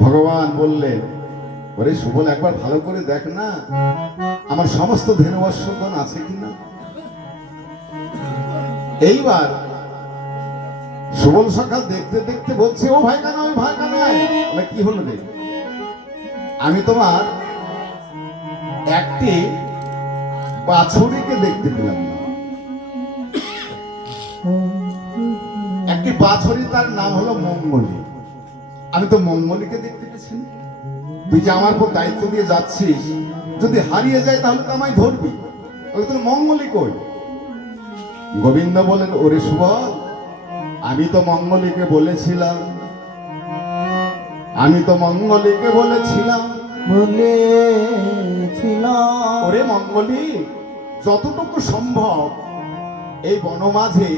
ভগবান বললেন, ওরে সুবল, একবার ভালো করে দেখ না আমার সমস্ত ধেনুবর্ষগণ আছে কিনা। এইবার সুবল সকাল দেখতে দেখতে বলছে, ও ভাই কানা, ওই ভাই কানা, কি হলো রে? আমি তোমার একটি বাছুরিকে দেখতে পেলাম না। একটি বাছুরি, তার নাম হলো মঙ্গলী। আমি তো মঙ্গলীকে দেখতে পেয়েছি। তুই যে আমার উপর দায়িত্ব দিয়ে যাচ্ছিস, যদি হারিয়ে যায় তাহলে তো আমায় ধরবি। ওই তোর মঙ্গলী কই? গোবিন্দ বলেন, ওরে সুবল, আমি তো মঙ্গলীকে বলেছিলাম, আমি তো মঙ্গলীকে বলেছিলাম, ওরে মঙ্গলী, যতটুকু সম্ভব এই বনমাঝে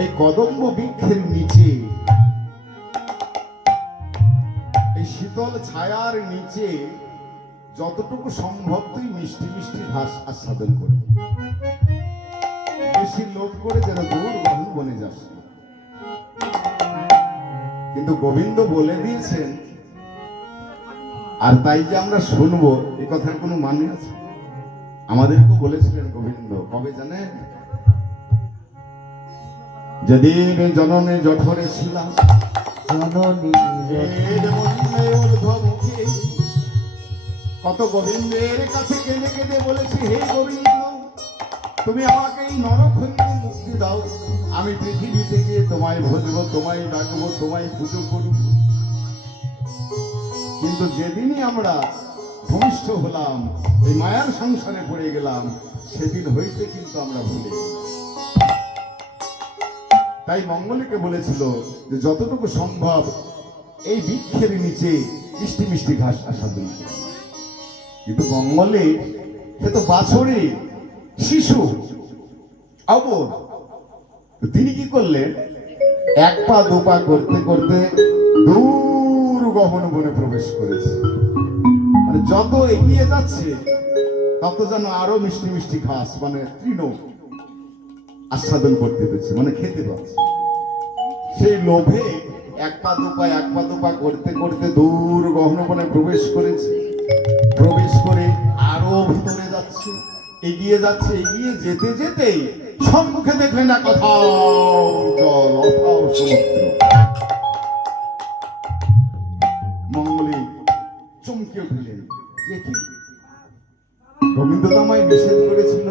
এই কদম্ব বৃক্ষের নিচে, এই শীতল ছায়ার নিচে যতটুকু সম্ভব তুই মিষ্টি মিষ্টি ঘাস আস্বাদন করে, বেশি লোভ করে যেন দূর বনে যাস। কিন্তু গোবিন্দ বলে দিয়েছেন, আর তাই যে আমরা শুনবো এই কথার কোনো মানে আছে? আমাদেরকে বলেছিলেন গোবিন্দ, কবে জানেন? যেদিন জননে জঠরে ছিলাম, কত গোবিন্দের কাছে কেঁদে কেঁদে বলেছি, হে গোবিন্দ, তুমি আমাকে এই নরক হইতে মুক্তি দাও, আমি পৃথিবীতে গিয়ে তোমায় ভজবো, তোমায় ডাকবো, তোমায় পুজো করব। কিন্তু যেদিনই আমরা ভূমিষ্ঠ হলাম, এই মায়ার সংসারে পড়ে গেলাম, সেদিন হইতে কিন্তু আমরা ভুলে গেলাম। তাই মঙ্গলীকে বলেছিল যে যতটুকু সম্ভব এই বৃক্ষের নিচে মিষ্টি মিষ্টি ঘাস আস্বাদন করে। কিন্তু মঙ্গলী, সে তো বাছুরি, শিশু, অবধ। তিনি কি করলেন? এক পা দু পা করতে করতে দূর গহন বনে প্রবেশ করেছে। মানে যত এগিয়ে যাচ্ছে তত যেন আরো মিষ্টি মিষ্টি ঘাস, মানে তৃণ আস্বাদন করতে পেরেছে, মানে খেতে পাচ্ছে। সেই লোভে এক পা দু পা করতে করতে দূর গহন বনে প্রবেশ করেছে। প্রবেশ করে আরো ভিতরে যাচ্ছে, এগিয়ে যাচ্ছে। এগিয়ে যেতে যেতেই সম্মুখে দেখলেন না কোথাও জল, অথাও সমুদ্র। মঙ্গলী চমকে উঠলেন, যে কি? গোবিন্দ তো আমায় নিষেধ করেছিল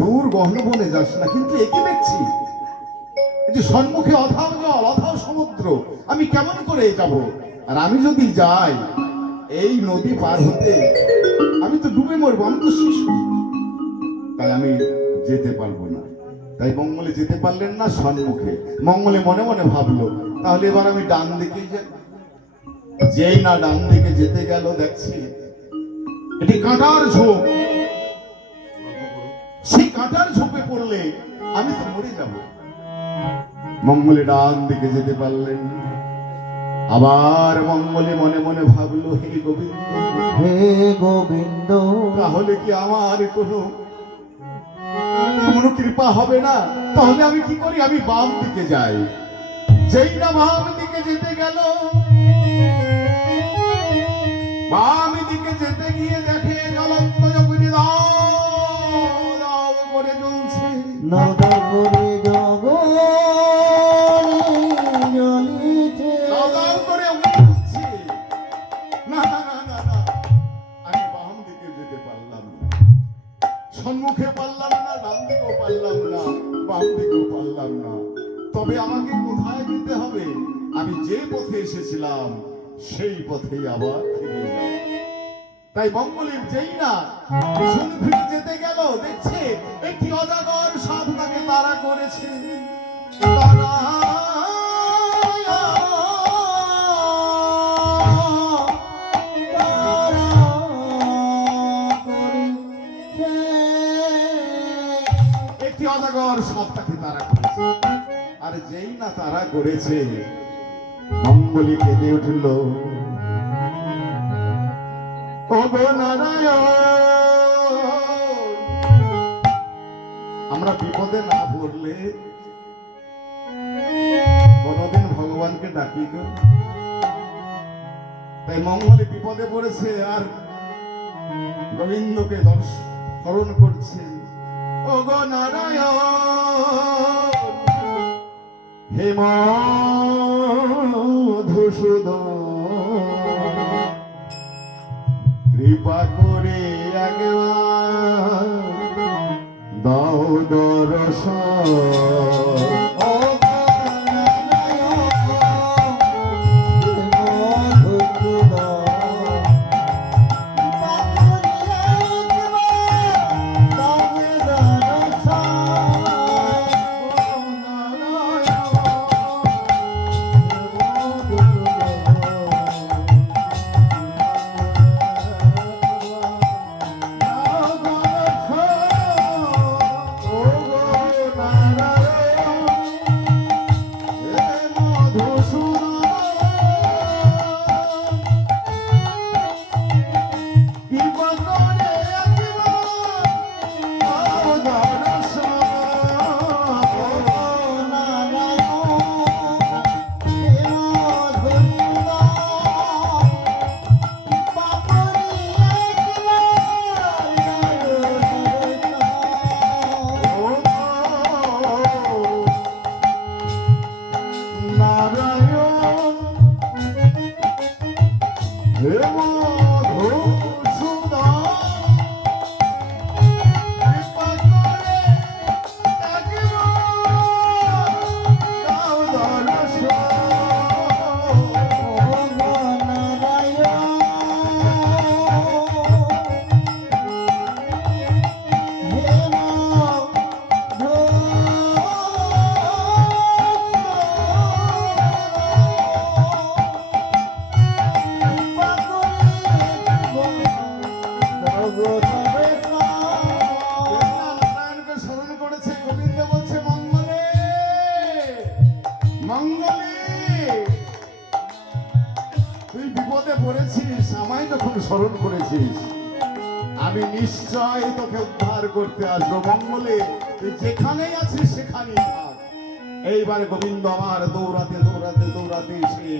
দূর গহন বনে যাস না, কিন্তু একে দেখছি যে সম্মুখে অথাও জল, অথাও সমুদ্র, আমি কেমন করে যাব? আর আমি যদি যাই এই নদী পার হতে, আমি তো ডুবে মরবো, আমি তো শিশু, তাই আমি যেতে পারবো না। তাই মঙ্গলে যেতে পারলেন না সম্মুখে। মঙ্গলে মনে মনে ভাবলো, তাহলে এবার আমি ডান দিকেই যাই। যেই না ডান দিকে যেতে গেল, দেখছি এটি কাঁটার ঝোপ। সেই কাঁটার ঝোপে পড়লে আমি তো মরে যাব। মঙ্গলে ডান দিকে যেতে পারলেন। আবার মঙ্গলে মনে মনে ভাবলো, হে গোবিন্দ, হে গোবিন্দ, তাহলে কি আমার কোনো কৃপা হবে না? তাহলে আমি কি করি? আমি বাম দিকে যাই। যেই না বাম দিকে যেতে গেল, বাম দিকে যেতে গিয়ে দেখে জ্বলন্ত জগনি দাও দাও করে জ্বলছে। নদা করে জ্বলিছে, দাও করে উঠছে। না না না না না, আমি বাম দিকে যেতে পারলাম না। সম্মুখে পারলাম না, ডান দিকেও পারলাম না, বাম দিকেও পারলাম না। তবে আমাকে কোথায় যেতে হবে? আমি যে পথে এসেছিলাম সেই পথেই আবার ফিরে যাব। তাই মঙ্গলীর যেই না পিছন ফিরে যেতে গেল, দেখছে একটি অজাগর সাপ তাকে তাড়া করেছে। তারা একটি অজাগর সাপ তাকে তাড়া করেছে। আর যেই না তাড়া করেছে, মঙ্গলী কেঁদে উঠল, ও গো নারায়ণ, আমরা বিপদে না পড়লে কোনদিন ভগবানকে ডাকি গো? তাই মঙ্গলে বিপদে পড়েছে আর গোবিন্দকে স্মরণ করছেন। ও গো নারায়ণ হে মধুসূদন, কৃপা করে একবার দাও দর্শন। ও নারায়ণকে স্মরণ করেছে। গোবিন্দ বলছে মঙ্গলে মঙ্গলে, তুই বিপদে পড়েছিস, আমায় যখন স্মরণ করেছিস আমি নিশ্চয় তোকে উদ্ধার করতে আসবো। মঙ্গলে তুই যেখানেই আছিস সেখানেই থাক। এইবার গোবিন্দ আমার দৌড়াতে দৌড়াতে দৌড়াতে এসে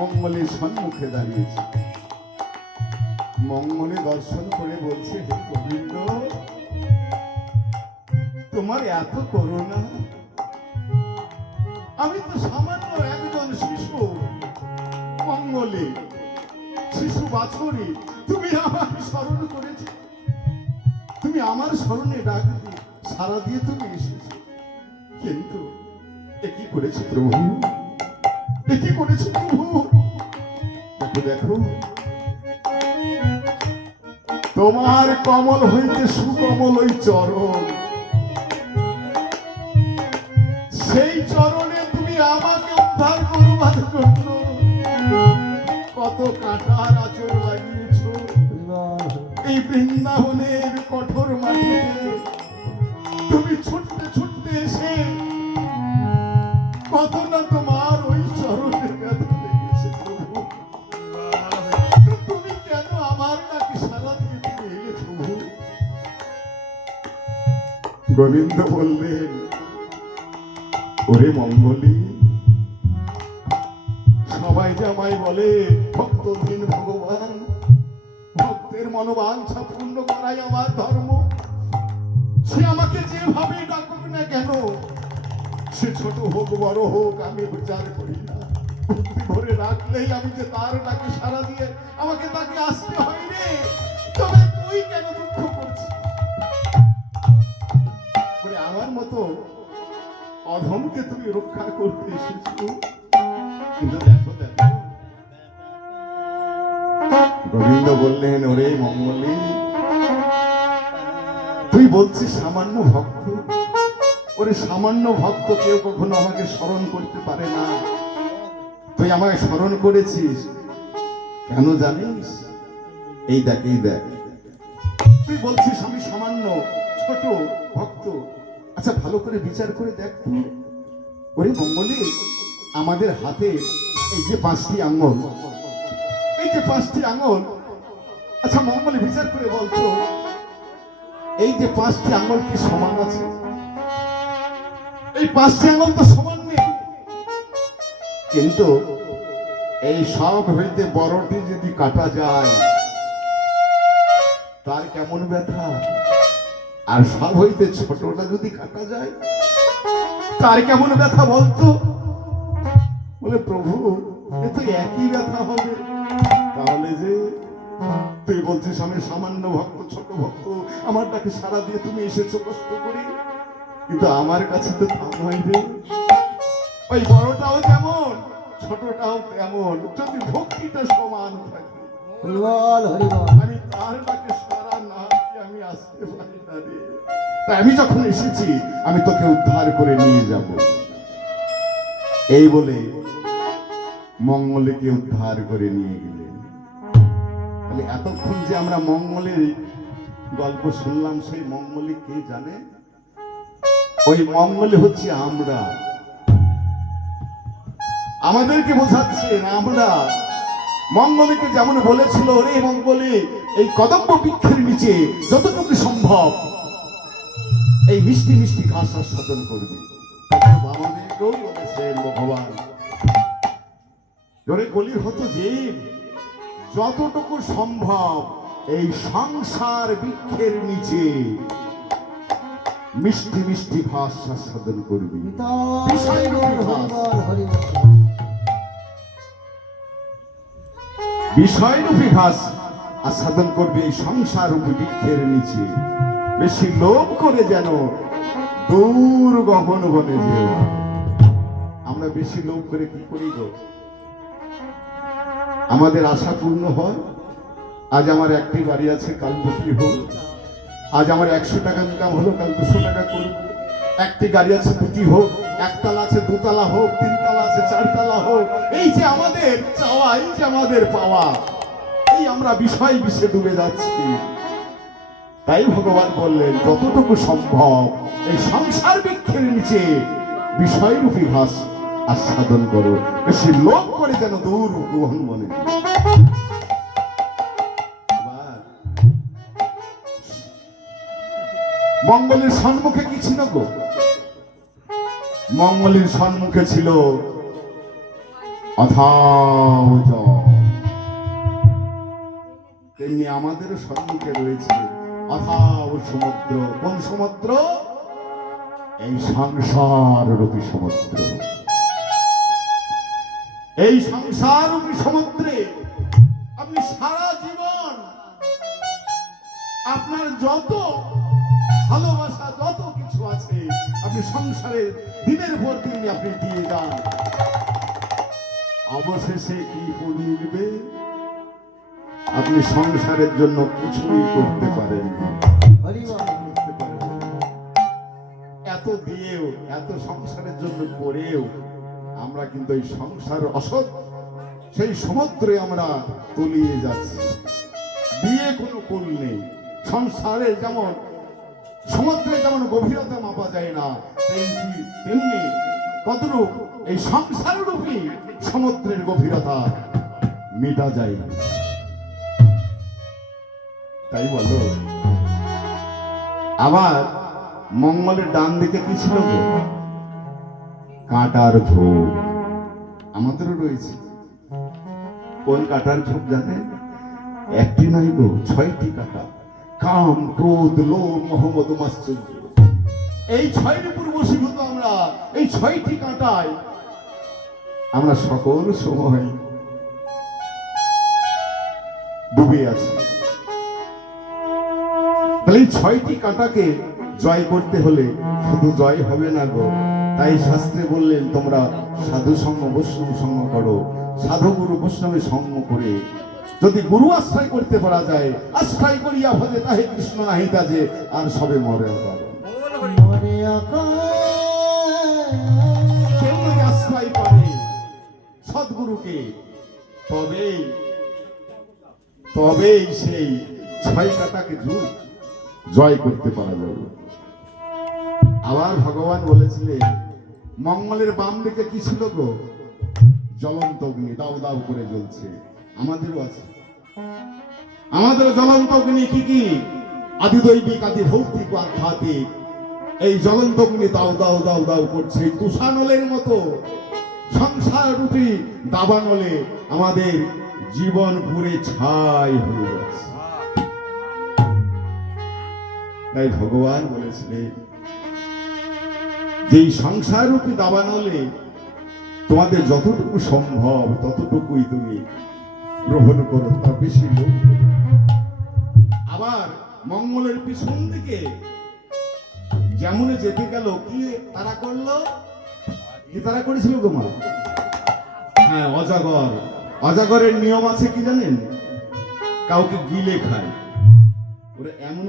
মঙ্গলের সম্মুখে দাঁড়িয়েছে। মঙ্গলে দর্শন করে বলছে, হে গোবিন্দ, তোমার এত করুণা, আমি তো সামান্য একজন শিশু। মঙ্গলে শিশু বাছুরি, তুমি আমার স্মরণ করেছ, তুমি আমার স্মরণে ডাক দিয়ে সারা দিয়ে তুমি এসেছো, কিন্তু এ কি করেছে প্রভু, এ কি করেছে প্রভু? দেখো দেখো, তোমার কমল হইতে সুকমল ওই চরণ, সেই চরণে তুমি আমাকে উদ্ধার করবার জন্য কত কাঁটার আঁচড় লাগিয়েছ। এই বৃন্দাবনের কঠোর মাটিতে তুমি ছুটতে ছুটতে এসে কত না তোমার ওই চরণের ব্যথা লেগেছে প্রভু। তুমি কেন আমার নাকি সারা দিয়ে তুমি এলে প্রভু? গোবিন্দ বললেন, ওরে মঙ্গলী, সবাই যে আমায় বলে ভক্তহীন ভগবান, ভক্তের মনোবাঞ্ছা পূর্ণ করাই আমার ধর্ম। সে আমাকে যেভাবে ডাকুক না কেন, সে ছোট হোক বড় হোক, আমি বিচার করি না। ভক্তি ভরে রাখলেই আমি যে তার ডাকে সারা দিয়ে আমাকে তাকে আসতে হয় রে। তবে তুই কেন দুঃখ করছিস? আমার মতো অধমকে তুমি রক্ষা করতে এসেছো, কিন্তু দেখো দেখো। গোবিন্দ বললেন, ওরে মঙ্গলী, তুই বলছিস সামান্য ভক্ত। ওরে সামান্য ভক্ত কেউ কখনো আমাকে স্মরণ করতে পারে না। তুই আমাকে স্মরণ করেছিস কেন জানিস? এই দেখ, এই দেখ, তুই বলছিস আমি সামান্য ছোট ভক্ত। আচ্ছা ভালো করে বিচার করে দেখ তো। ওরে মঙ্গলী, আমাদের হাতে এই যে 5টি আঙ্গুল, এই যে 5টি আঙ্গুল, আচ্ছা মঙ্গলী বিচার করে বলতো, এই যে 5টি আঙ্গুল কি সমান আছে? এই 5টি আঙ্গুল তো সমান নেই। কিন্তু এই সব হইতে বড়টি যদি কাটা যায় তার কেমন ব্যথা, আর সব হইতে ছোটটা যদি কাটা যায় তার কেমন ব্যথা বলতো? বলে প্রভু এ তো একই ব্যথা হবে। তাহলে যে তুই বলছিস আমি সামান্য ভক্ত, ছোট ভক্ত, আমারটাকে সারা দিয়ে তুমি এসেছো কষ্ট করে, কিন্তু আমার কাছে তো তা নয় রে। ওই বড়টাও যেমন ছোটটাও তেমন, যদি ভক্তিটা সমান থাকে হরিবল হরিবল। আমি তার ডাকে সারা না দিয়ে আমি আসতে পারি না রে। তাই আমি যখন এসেছি আমি তোকে উদ্ধার করে নিয়ে যাব। এই বলে মঙ্গলেকে উদ্ধার করে নিয়ে গেলেন। তাহলে এতক্ষণ যে আমরা মঙ্গলের গল্প শুনলাম, সেই মঙ্গলে কে জানে? ওই মঙ্গলে হচ্ছে আমরা। আমাদেরকে বোঝাচ্ছেন আমরা। মঙ্গলীকে যেমন বলেছিল, রে মঙ্গলে এই কদম্ব বৃক্ষের নিচে যতটুকু সম্ভব এই মিষ্টি মিষ্টি ঘাস আস্বাদন করবে। আমাদেরকেও বলেছেন ভগবান, ধরে গলির হতো যে যতটুকু সম্ভব এই সংসার বৃক্ষের নিচে মিষ্টি মিষ্টি ঘাস আস্বাদন করবে। বিষয়রূপী ঘাস আস্বাদন করবে এই সংসার রূপী বৃক্ষের নিচে। বেশি লোভ করে যেন দূর গহন বনে যেও। আমরা বেশি লোভ করে কি করি গো? আমাদের আশা পূর্ণ হয়, আজ আমার একটি বাড়ি আছে, কাল দুটি হোক। আজ আমার 100 টাকা ইনকাম হলো, কাল 200 টাকা করব। একটি গাড়ি আছে, দুটি হোক। একতলা আছে, দুতলা হোক। তিনতলা আছে, চারতলা হোক। এই যে আমাদের চাওয়া, এই যে আমাদের পাওয়া, এই আমরা বিষয় বিষে ডুবে যাচ্ছি। তাই ভগবান বললেন যতটুকু সম্ভব এই সংসার বৃক্ষের নিচে বিষয়রূপী ঘাস আস্বাদন করো। বেশি লোভ করে যেন দূর গ্রহণ মনে। মঙ্গলের সম্মুখে কি ছিল গো? মঙ্গলের সম্মুখে ছিল অথাও জল। তেমনি আমাদের সম্মুখে রয়েছে অথাও সমুদ্র। কোন সমুদ্র? এই সংসার রূপী সমুদ্র। এই সংসার রূপী সমুদ্রে আপনি সারা জীবন আপনার যত ভালোবাসা, যত কিছু আছে আপনি সংসারে দিনের পর দিন আপনি দিয়ে যান। অবশেষে কি মিলবে? আপনি সংসারের জন্য কিছুই করতে পারেন না। এত দিয়েও, এত সংসারের জন্য করেও আমরা কিন্তু এই সংসার অসৎ সেই সমুদ্রে আমরা তলিয়ে যাচ্ছি। দিয়ে কোনো কুল নেই। সংসারে যেমন সমুদ্রে যেমন গভীরতা মাপা যায় না, তেমনি কতরূপ এই সংসার রূপী সমুদ্রের গভীরতা মেটা যায় না। তাই বলো। আবার মঙ্গলের ডান দিকে কি ছিল গো? কাঁটার ঝোপ। আমাদেরও রয়েছে। কোন কাঁটার ঝোপ জানেন? একটি নয় গো, 6টি কাঁটা। কাম, ক্রোধ, লোভ, মোহ, মদ, মাৎসর্য। এই 6টি পূর্বশীভূত আমরা। এই 6টি কাঁটায় আমরা সকল সময় ডুবে আছি। তাহলে এই 6টি কাঁটাকে জয় করতে হলে শুধু জয় হবে না গো। তাই শাস্ত্রে বললেন তোমরা সাধু সঙ্গ বৈষ্ণব সঙ্গ করো। সাধু গুরু বৈষ্ণবের সঙ্গ করে যদি গুরু আশ্রয় করতে পারা যায়, আশ্রয় করিয়া ভজে তাহে কৃষ্ণ নাহি তাজে, আর সবে মরে কেউ যদি আশ্রয় করে সদ্গুরুকে, তবেই সেই 6 কাঁটাকে জয় করতে পারা যাবে। আবার ভগবান বলেছিলেন মঙ্গলের বাম দিকে কি ছিল গো? জ্বলন্ত অগ্নি, দাউ দাউ করে জ্বলছে। আমাদেরও আছে। আমাদের জ্বলন্ত অগ্নি কি কি? আদি দৈবিক, আদি ভৌতিক, আধ্যাত্মিক। এই জ্বলন্ত অগ্নি দাউ দাউ দাউ দাউ করছে তুষানলের মতো। সংসার রূপী দাবানলে আমাদের জীবন পুরে ছাই হয়ে যাচ্ছে। তাই ভগবান বলেছিলেন যে এই সংসার রূপী দাবানলে তোমাদের যতটুকু সম্ভব ততটুকুই তুমি গ্রহণ করো, তার বেশি লোভ করো না। আবার মঙ্গলের পিছন দিকে যেমন যেতে গেল কি তারা করলো, কি তারা করেছিল তোমার? হ্যাঁ, অজাগর। অজাগরের নিয়ম আছে কি জানেন? কাউকে গিলে খায়, ওরা এমন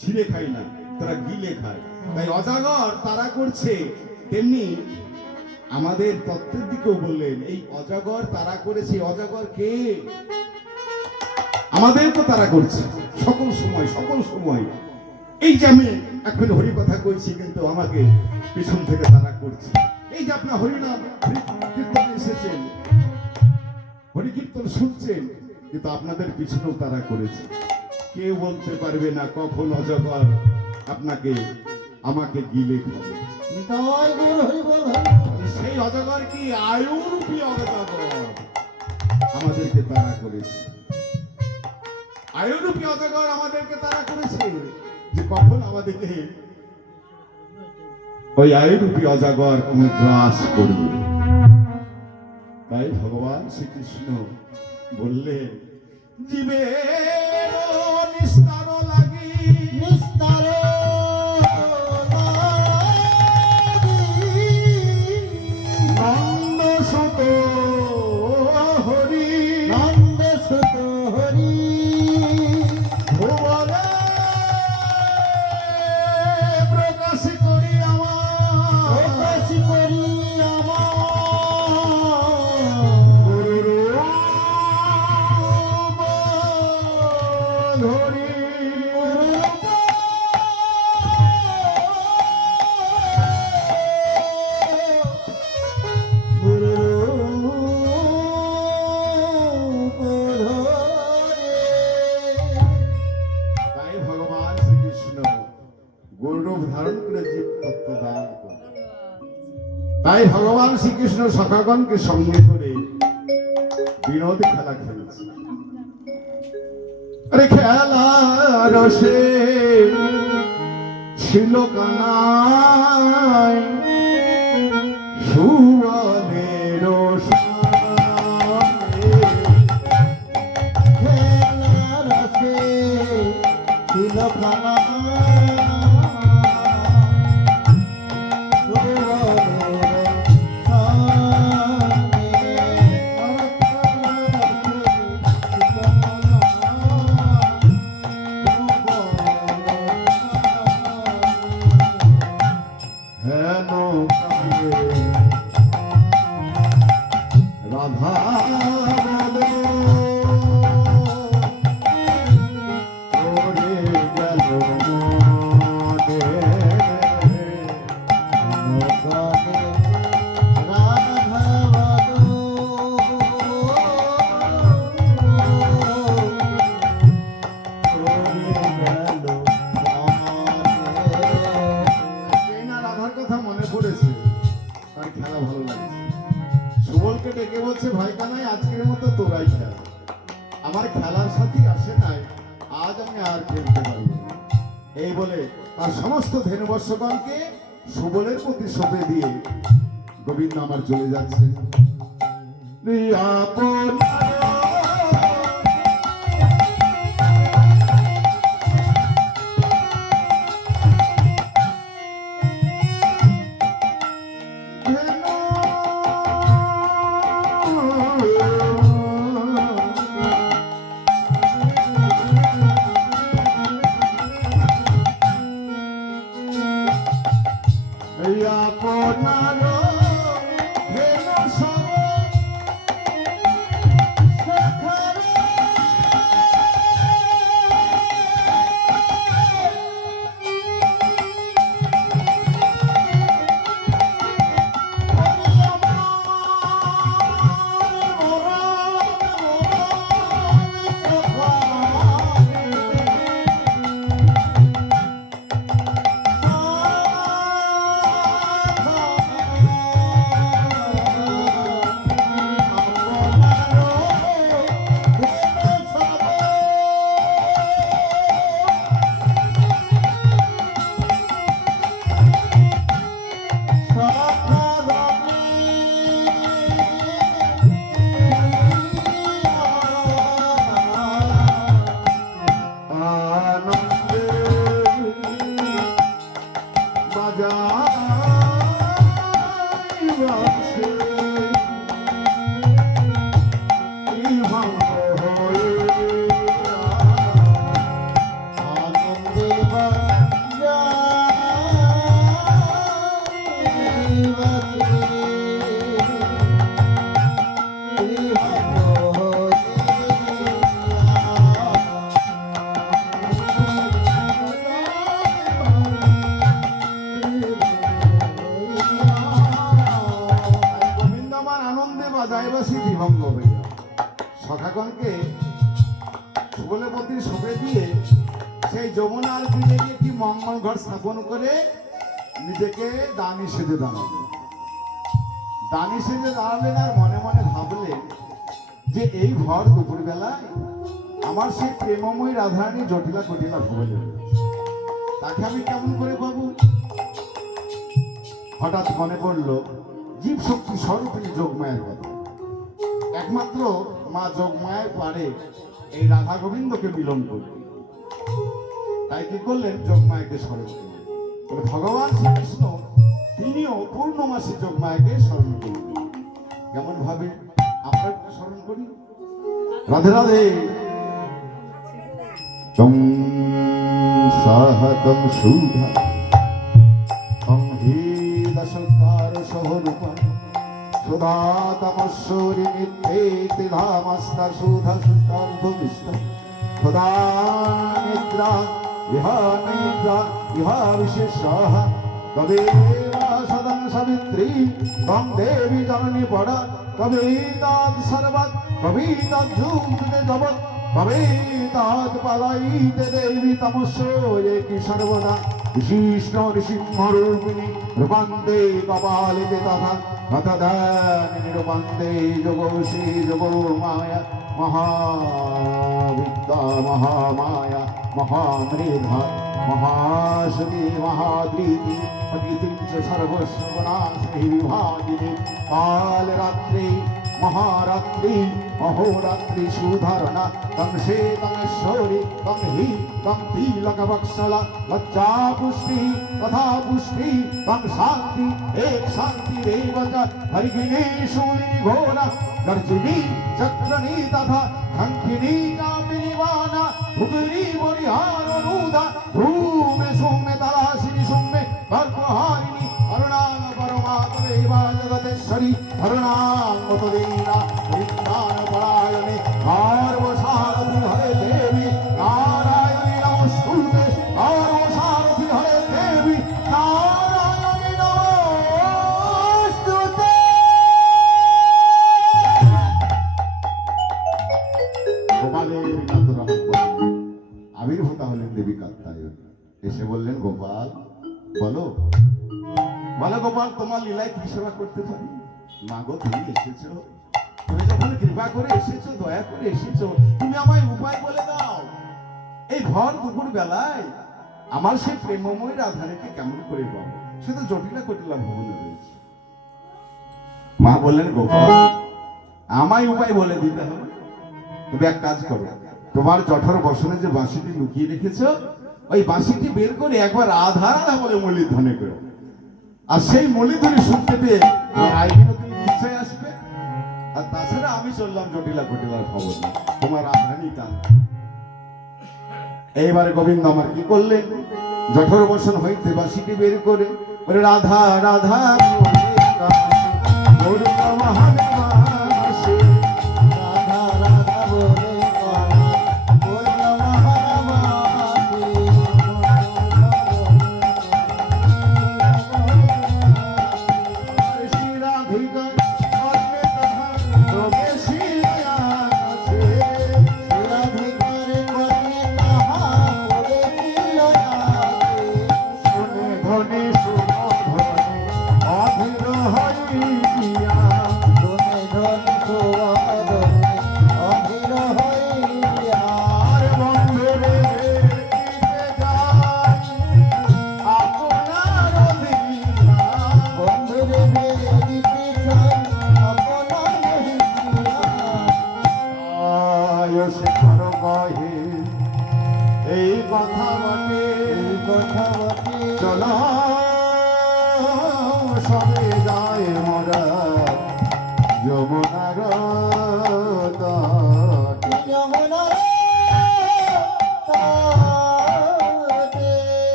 ছিঁড়ে খায় না, তারা গিলে খায়। তাই অজাগর তারা করছে, তেমনি আমাদের তত্ত্বের দিকেও বললেন এই অজাগর তারা করেছে। অজাগর কে? আমাদেরকে তারা করছে সকল সময়, সকল সময়। এই যে আমি এখন হরি কথা কইছি, কিন্তু আমাকে পিছন থেকে তারা করছে। এই যে আপনার হরিনাম কীর্তনে এসেছেন, হরি কীর্তন শুনছেন, কিন্তু আপনাদের পিছনেও তারা করেছে। কেউ বলতে পারবে না কখন অজগর আপনাকে আমাকে গিলে খাবে। জয় গুরু হরি বল হরি। সেই অজগর কি আয়ুরূপী অজগর আমাদেরকে তারা করেছে। আয়ুরূপী অজগর আমাদেরকে তারা করেছে যে কখন আমাদেরকে ওই আয়ুরূপী অজগর কোন গ্রাস করবে। তাই ভগবান শ্রীকৃষ্ণ বললেন জীবের নিস্তার লাগি নিস্তার নন্দ সুত হরি নন্দ সুত হরি ভুবনে প্রকাশ করি আমার প্রকাশ করি আমার গুরুরূপ ধরি তাই ভগবান শ্রীকৃষ্ণ গৌরব ধারণ করে জীব তত্ত্ব দান করে। তাই ভগবান শ্রীকৃষ্ণ সখাগণকে সঙ্গে করে বিনোদ খেলা খেলেছে। আরে খেলা রসে ছিল কানাই সুবলের সামনে। খেলার আছে ছিল খানা হেন কালে রাধা বলে ওরে গেল মনে। সেই না রাধার কথা মনে পড়েছে, তার খেলা ভালো লাগছে। সুবলকে ডেকে বলছে ভাই কানাই আজকের মতো তোরাই খেল, আমার খেলার সাথী আসে নাই, আজ আমি আর খেলতে পারবো না। এই বলে তার সমস্ত ধেনুবর্ষগণকে সুবলের প্রতি সঁপে দিয়ে গোবিন্দ আমার চলে যাচ্ছে। আপনার গোবিন্দ আমার আনন্দে বাজায় বাসি বিভঙ্গ হইয়া সখাগণকে সুবলবতীর শোভে দিয়ে সেই যমুনার তীরে গিয়ে একটি মঙ্গল ঘর স্থাপন করে নিজেকে দানি সেজে দাঁড়ালেন। দানি সেজে দাঁড়ালেন আর মনে মনে ভাবলেন যে এই ভর দুপুর বেলায় আমার সেই প্রেমময়ী রাধারানী জটিলা কটিলা ভুলে তাকে আমি কেমন করে পাবো। হঠাৎ মনে পড়ল জীব শক্তি স্বরূপিণী যোগমায়ের কথা। একমাত্র মা যোগমায় পারে এই রাধা গোবিন্দকে মিলন করতে। তাই কি করলেন, যোগমায়াকে স্মরণ করলেন। তবে ভগবান শ্রীকৃষ্ণ তিনিও পূর্ণমাসী যোগমায়াকে স্মরণ করলেন। কেমন ভাবে আমরা একটু স্মরণ করি। রাধে রাধে। তং সাহতং সুধা তং হে দশকার সহরূপা সুধা তমস্বরী নিত্যেতি ধামস্তা সুধা সুষ্টার্ধমিষ্ট সদা নিদ্রা ইহা নিদ্রা ইহা বিশেষঃ তবে সদং সাবিত্রী তং দেবী জননী পড়া তবে তাৎ সর্বত কবি তজ্জুতে জগৎ তবে তাৎ পালাইতে দেবী তমস্যে কি সর্বদা বিশিষ্ট নৃসিংহরূপিণী রূপান্তে কপালিতে তথা তথাদানি রূপান্তে যোগৌষী যোগো মায়া মহাবিদ্যা মহামায়া মহামৃধা মহাশক্তি মহাদ্রীতি প্রকৃতিঞ্চ সর্বস্বনাশিনী বিভাজিনী কালরাত্রি মহারাত্রি অহোরাত্রি সুধারণা তং শ্বেতশ্বরী তং হি তং তিলকবৎসলা লজ্জা পুষ্টি তথা পুষ্টি তং শান্তি এক শান্তি রেবচ হরিণী শূলিনী ঘোরা गर्जनी चक्रनी तथा खंखिनी कामिनी वाना भुगनी बलिहार नूदा भूमे सोमे तलाशिनी सोमे कर्महारिणी अरुणांग परमात्मेवा जगतेश्वरी अरुणांग तदेना विज्ञान परायणे सर्वसारथि हरे देवी नारायणी नमस्तुते सर्वसारथि हरे देवी नारायणी नमस्तुते। আবির্ভূতা হলেন দেবী কাত্যায়ন। এসে বললেন, গোপাল বলো বলো গোপাল, তোমার লীলায় কি সেবা করতে পারি? মা গো, তুমি এসেছো, তুমি যখন কৃপা করে এসেছো, দয়া করে এসেছো, তুমি আমায় উপায় বলে দাও। এই ভর দুপুর বেলায় আমার সেই প্রেমময় রাধারানীকে কেমন করে পাবো? সে তো জটিলা কটিলা ভুলে রয়েছে। মা বললেন, গোপাল আমায় উপায় বলে দিতে হবে। তুমি এক কাজ করো, তোমার জঠর বসনে যে বাঁশিটি লুকিয়ে রেখেছো, ওই বাঁশিটি বের করে একবার রাধা রাধা বলে মূর্ধন্য করো। আর সেই মূর্ধন্য শুনতে পেয়ে আই বিনোদিনী নিশ্চয় আসবে। আর তাছাড়া আমি চললাম জটিলা কটিলার খবর না, তোমার রাধারানী কান। এইবারে গোবিন্দ আমার কি করলেন, জঠর বসন হইতে বাঁশিটি বের করে বলে, রাধা রাধা এই কথা বটে চলো সবে যায় মোরা যমুনার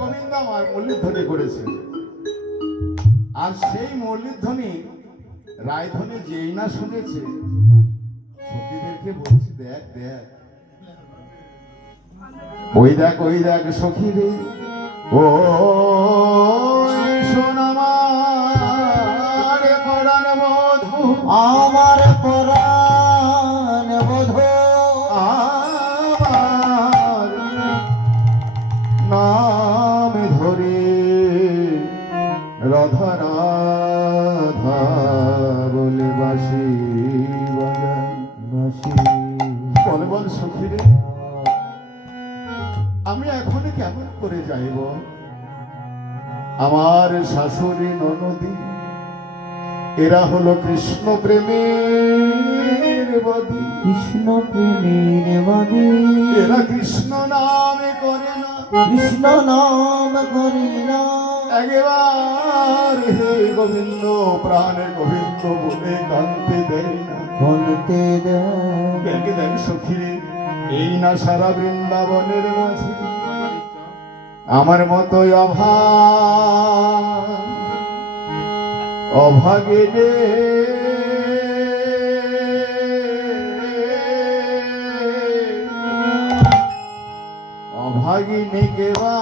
গোবিন্দ আমার মল্লিধ্বনি করেছে। আর সেই মল্লিধ্বনি রায়ধনী যেই না শুনেছে, সখীদেরকে বলছি, দেখ দেখ, ওই দেখ সখী রে, ও শোন আমার পরাণ বধূ, আমার পরাণ বধূ, আমার নাম ধরে রাধা রাধা বলে বাসি বাজাই। বলে বল সখী রে, আমি এখন কেমন করে যাইব? আমার শাশুড়ি ননদী এরা হলো কৃষ্ণ প্রেমের বাদী, কৃষ্ণ প্রেমের বাদী, এরা কৃষ্ণ নামে করে না, কৃষ্ণ নাম করি না, একবার হে গোবিন্দ প্রাণে গোবিন্দ বলে কান্তে দেয় না, বলতে দেখ দেখ সখী রে, এই না সারা বৃন্দাবনের মাঝে আমার মতোই অভাগে রে, অভাগিনী কেবা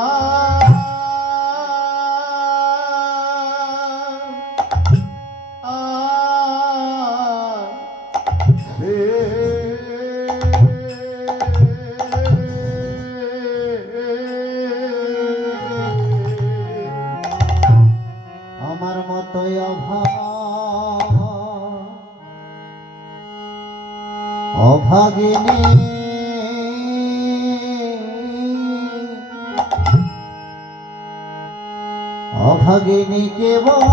আমার মতোই অভাগিনী, অভাগিনী কেবল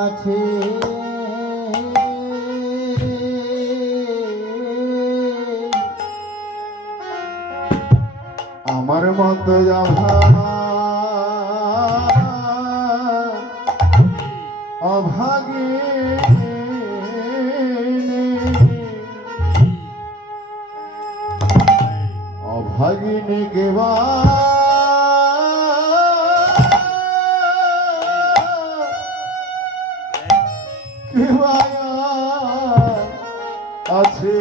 আছে আমার মতো অভাগে অভাগিনী কেবা আছে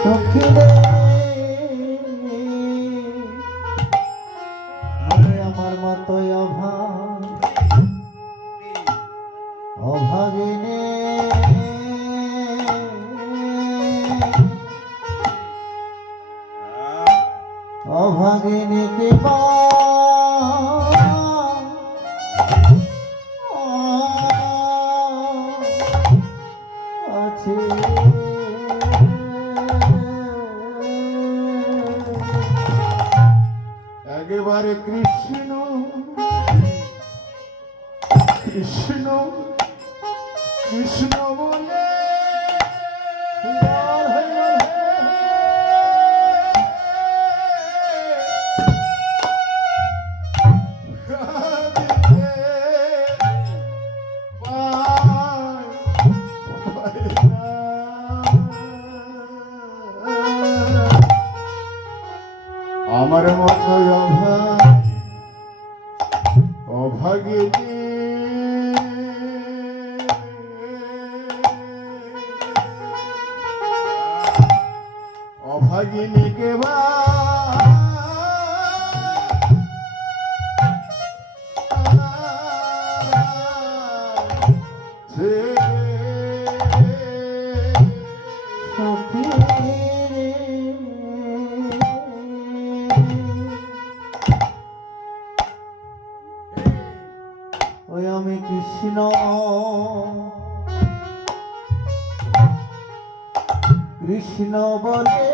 সখী রে, আমি আমার মতোই অভাগিনী, অভাগিনী কেবল আছে একেবারে কৃষ্ণ কৃষ্ণ কৃষ্ণ বলে আমার মতো অভাগিনী অভাগিনী কেবা সখী রে, ওই আমি কৃষ্ণ কৃষ্ণ বলে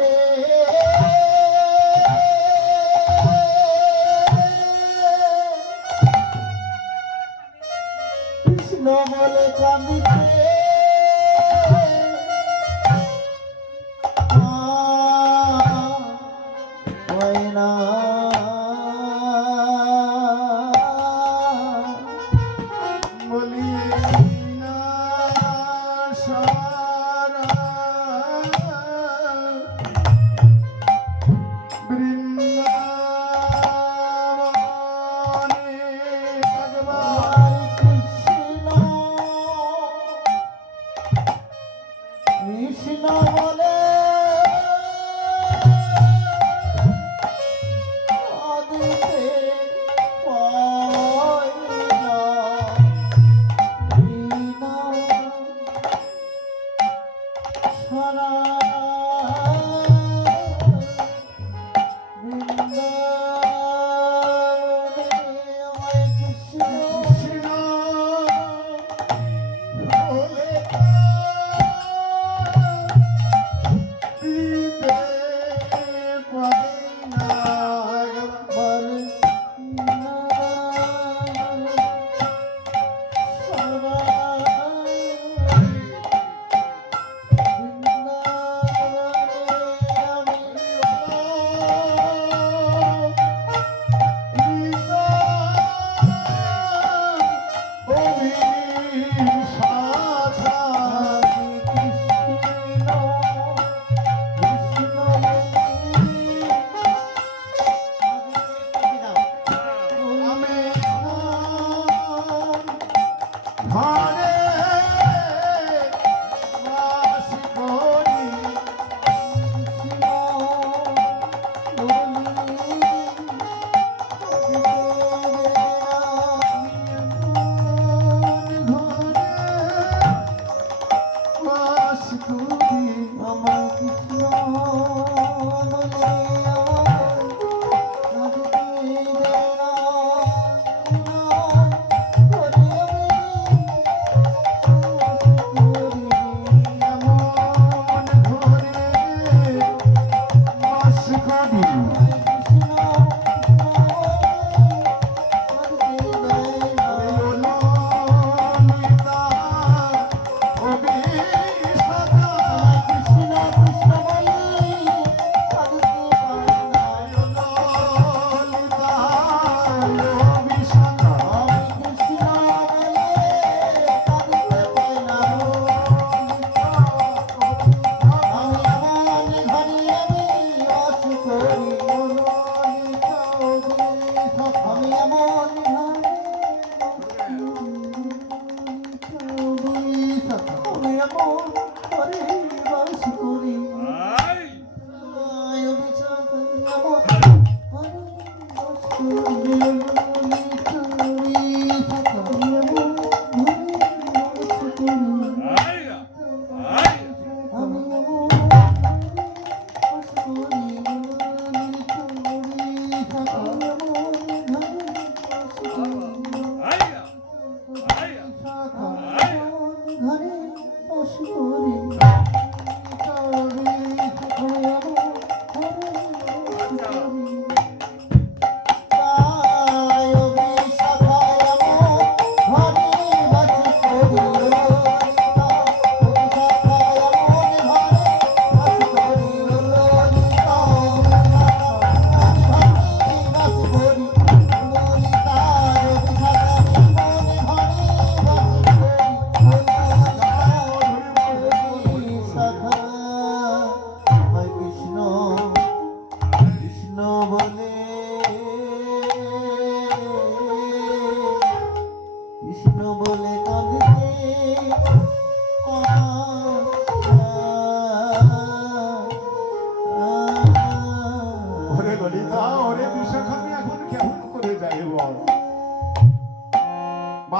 কৃষ্ণ বলে কাঁদিতে হয় না, বলি না সারা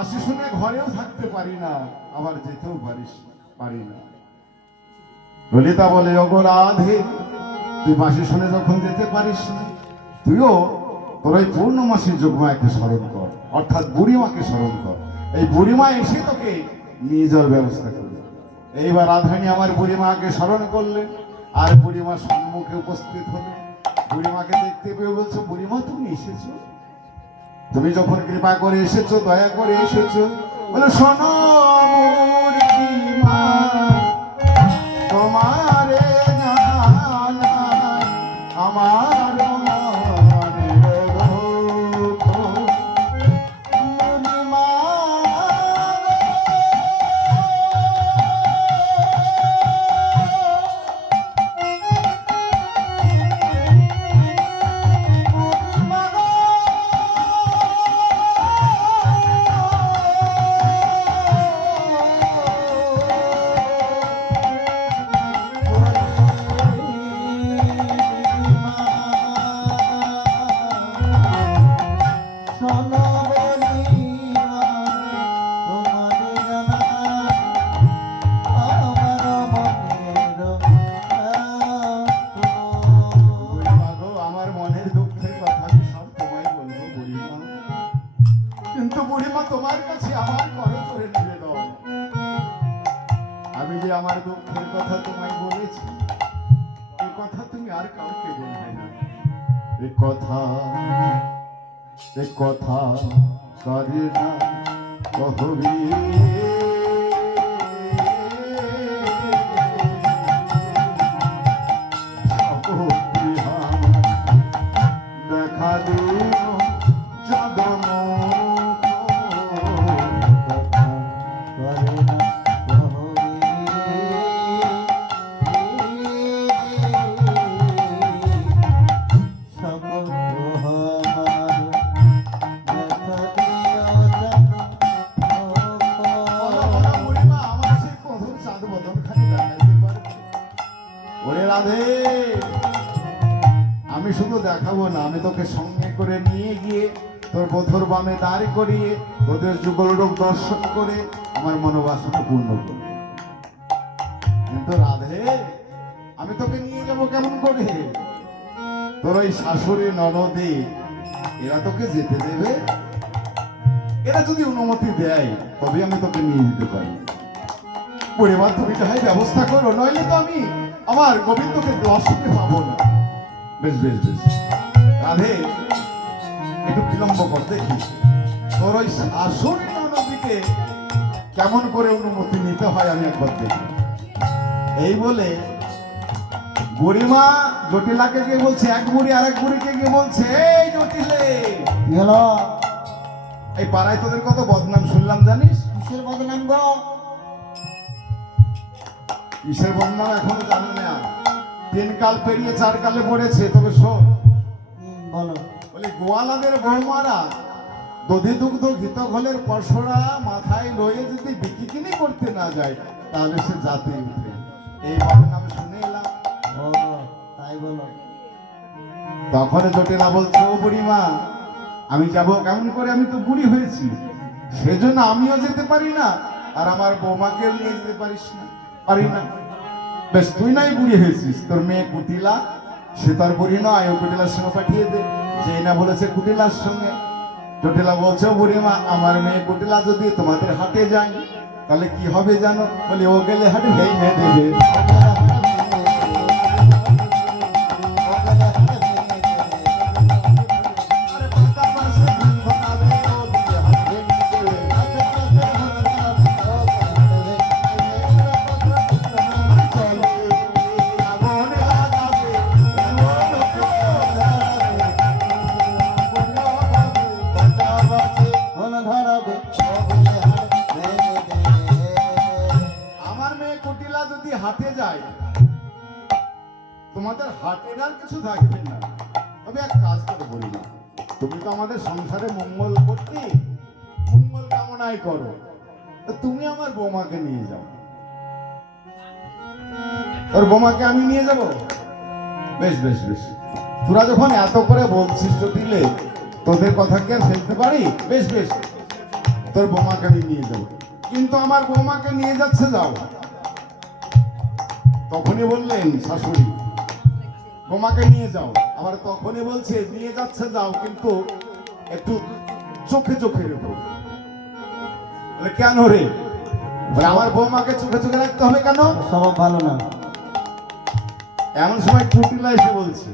বাসি শুনে ঘরেও থাকতে পারি না, আবার যেতেও পারি না। ললিতা বলে, ওগো রাধে, তুই বাসি শুনে যখন যেতে পারিস না, তুইও তোর ওই পূর্ণমাসী যোগমায়াকে স্মরণ কর, অর্থাৎ বুড়িমাকে স্মরণ কর। এই বুড়িমা এসে তোকে নিয়ে যাওয়ার ব্যবস্থা করবে। এইবার রাধারানী আমার বুড়িমাকে স্মরণ করলেন, আর বুড়িমা সম্মুখে উপস্থিত হলেন। বুড়িমাকে দেখতে পেয়ে বলছো, বুড়িমা তুমি এসেছো, তুমি যখন কৃপা করে এসেছো, দয়া করে এসেছো, বলে শোনো বুড়িমা, তোমারে জানা আমার মনের দুঃখ। বুড়িমা শোনো বুড়িমা, তোমারে জানা আমার মনের দুঃখ। বুড়িমা গো, আমার মনের দুঃখের কথা আমি সব তোমায় বলবো বুড়িমা, কিন্তু বুড়িমা তোমার কাছে আমার করজোড়ে নিবেদন, আমি যে আমার দুঃখের কথা তোমায় বলেছি, এই কথা তুমি আর কাউকে বলবে না। এ কথা করে না কহবি, দেখা দিন চাঁদন বুড়িমা, আমার সেই কঠোর চাঁদ বদন খানি দেখাইতে পারবে? ওরে রাধে, আমি শুধু দেখাবো না, আমি তোকে সঙ্গে করে নিয়ে গিয়ে তোর বধুর বামে দাঁড় করিয়ে তোদের যুগল রূপ দর্শন করে আমার মনোবাসনা পূর্ণ করব। কিন্তু রাধে, আমি তোকে নিয়ে যাব কেমন করে? তোর ওই শাশুড়ি ননদে এরা তোকে যেতে দেবে? এরা যদি অনুমতি দেয় তবে আমি তোকে নিয়ে যেতে পারি। পরিবার তুমি যাই ব্যবস্থা করো, নইলে তো আমি আমার গোবিন্দকে দর্শনে পাবো না। বেশ বেশ বেশ রাধে, একটু বিলম্ব কর দেখি তোর ওই শাশুড়ি ননদিকে কেমন করে অনুমতি নিতে হয় আমি একবার দেখি। এই বলে বুড়িমা জটিলাকে গিয়ে বলছে, এক বুড়ি আর এক বুড়িকে গিয়ে বলছে, এই জটিলে, কি হলো? এই পাড়ায় তোদের কত বদনাম শুনলাম জানিস? কিসের বদনাম গো? কিসের বদনাম এখনো জানি না, 3 কাল পেরিয়ে 4 কালে পড়েছে। তবে শোন, বলো। বলে গোয়ালাদের বৌমারা দধি দুগ্ধ ঘিত ঘলের পশরা মাথায় লয়ে যদি বিকিকিনি করতে না যায়, তাহলে সে জাতে উঠে। এই বদনাম শুনে এলাম। ও তাই বলো। তখন জটিলা বলছে, ও বুড়িমা, আমি যাব কেমন করে? আমি তো বুড়ি হয়েছি, সেজন্য আমিও যেতে পারি না, আর আমার বৌমাকেও নিয়ে যেতে পারি না। বেশ, তুই নাই বুড়ি হয়েছিস, তোর মেয়ে কুটিলা, সে তার বুড়ি নয়, ও কুটিলার সঙ্গে পাঠিয়ে দে। যে না বলেছে কুটিলার সঙ্গে। জটিলা বলছে, বুড়িমা, আমার মেয়ে কুটিলা যদি তোমাদের হাটে যায় তাহলে কি হবে জানো? বলি, ও গেলে হাটে ভেঙে দেবে। হাটে যায় তোমাদের হাটের আর কিছু থাকবে না। তবে এক কাজ করে বলি না, তুমি তো আমাদের সংসারে মঙ্গল করতে মঙ্গল কামনাই করো, তুমি আমার বৌমাকে নিয়ে যাও। তোর বৌমাকে আমি নিয়ে যাব? বেশ বেশ বেশ, তোরা যখন এত করে বলছিস তো দিলে, তোদের কথা কি আর ফেলতে পারি? বেশ বেশ, তোর বৌমাকে আমি নিয়ে যাবো, কিন্তু আমার বৌমাকে নিয়ে যাচ্ছে যাও। তখনই বললেন শাশুড়ি বৌমাকে নিয়ে যাও, আবার তখনই বলছে নিয়ে যাচ্ছে যাও, কিন্তু একটু চোখে চোখে রেখো। বলে কেন রে? বলে আমার বৌমাকে চোখে চোখে রাখতে হবে কেন? স্বভাব ভালো না। এমন সময় টুটিলা এসে বলছে,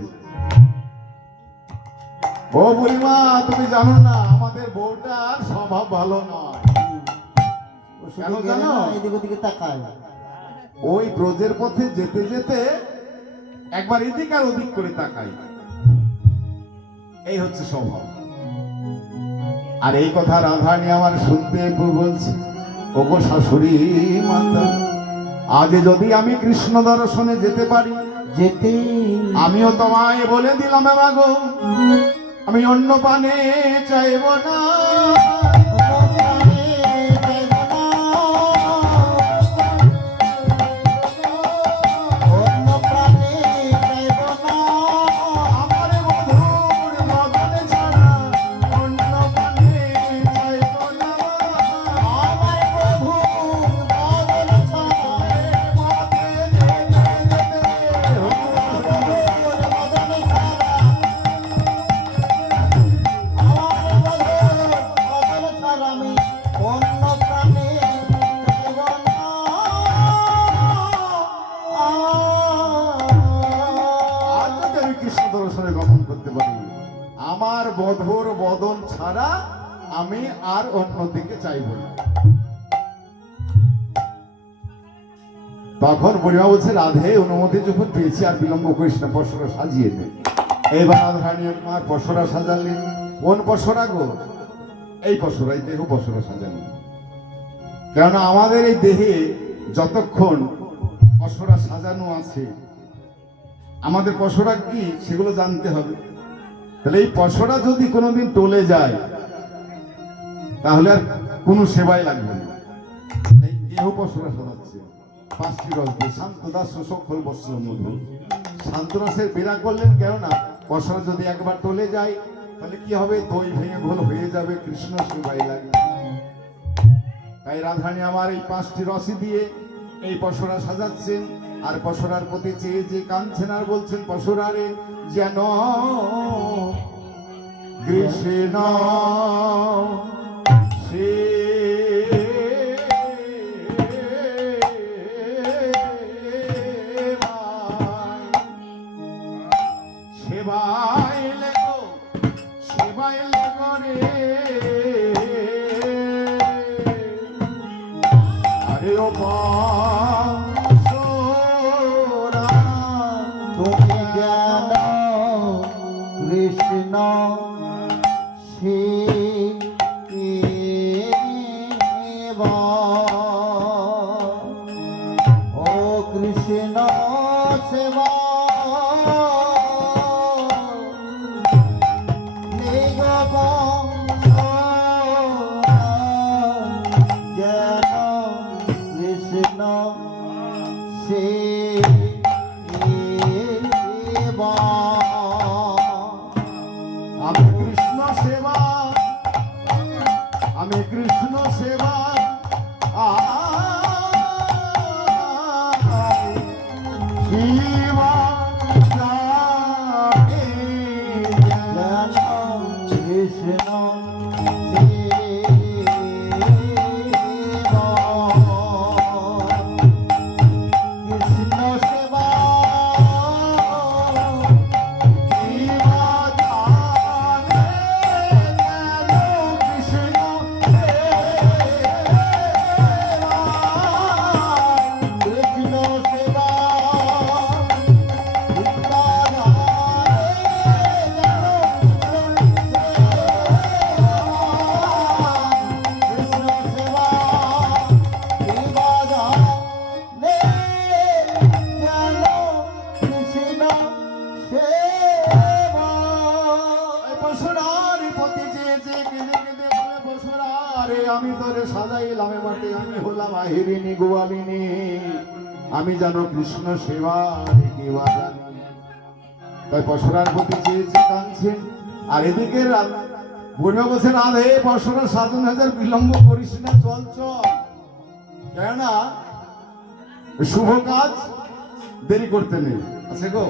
ও বুড়িমা তুমি জানো না আমাদের বউটার স্বভাব ভালো নয়। ও শুধু কেন গেলে জানো? না, এদিক ওদিকে তাকায়। ওই ব্রজের পথে যেতে যেতে একবার এদিক আর ওদিক করে তাকাই, এই হচ্ছে স্বভাব। আর এই কথা রাধারানী আমার শুনতে বলছে, ওগো শাশুড়ি মাতা, আজ যদি আমি কৃষ্ণ দর্শনে যেতে পারি, যেতে আমিও তোমায় বলে দিলাম মাগো, আমি অন্য পানে চাইব না। অন্য প্রাণে চাইব না। আমার মধুর মদন ছাড়া অন্য পানে চাইব না। আমার প্রভু মদন ছাড়া মাতে যেতে যেতে মদন ছাড়া আমি অন্য প্রাণে চাইব না। আর যদি আমি কৃষ্ণ দর্শনে গমন করতে পারি, আমার বধুর বদন ছাড়া আমি আর অন্যদিকে চাইব না। তখন বুড়িমা বলছে, রাধে অনুমতি যখন পেয়েছি আর বিলম্ব করিস না, পশরা সাজিয়ে দে। এইবার রাধারানী আমার পশরা সাজালেন। কোন পশরা গো? এই পশরাই, দেহ পশরা সাজালেন। কেননা আমাদের এই দেহে যতক্ষণ পশরা সাজানো আছে, আমাদের পশরা কি সেগুলো জানতে হবে। তাহলে এই পশরা যদি কোনোদিন টলে যায় তাহলে আর কোনো সেবাই লাগবে না। এই দেহ পশরা সাজাচ্ছে 5টি রস দিয়ে, শান্ত দাস সকল বস্ত্র মধু। শান্ত রসের বেড়া করলেন, কেননা পশরা যদি একবার টলে যায় তাহলে কি হবে? দই ভেঙে ঘোল হয়ে যাবে, কৃষ্ণ সেবাই লাগবে। তাই রাধারানী আমার এই 5টি রসি দিয়ে এই পশরা সাজাচ্ছেন, আর পশরার প্রতি চেয়ে যে কাঁদছেন আর বলছেন, পশরারে যেন কৃষ্ণ সে সেবাই লেগো, সেবাই লেগো রে। আরে ও পশরা, তুমি জানো কৃষ্ণ সেবা। ও কৃষ্ণ সেবা যেন কৃষ্ণ সেবা। আমি কৃষ্ণ সেবা, আমি কৃষ্ণ সেবা শিবা জানে যেন কৃষ্ণ সেবা। কৃষ্ণ সেবা শিবা জানে যেন কৃষ্ণ কৃষ্ণ সেবা কৃষ্ণ সেবা কৃষ্ণ সেবা। পশুরার পতি চেয়েছে, কেঁদে কেঁদে বলে, পশুরারে আমি তোরে সাজাইলাম মাটি, আমি হলাম আহিরিনী গোয়ালিনী, আমি জানো কৃষ্ণ সেবা কিবা জানি। তাই পশুরার প্রতি চেয়েছে, কাঁদছেন। আর এদিকে বুড়িমা বলছে রাধে 507,000 বিলম্ব করিস না, চল চল, কেননা শুভ কাজ দেরি করতে নেই। আছে গো,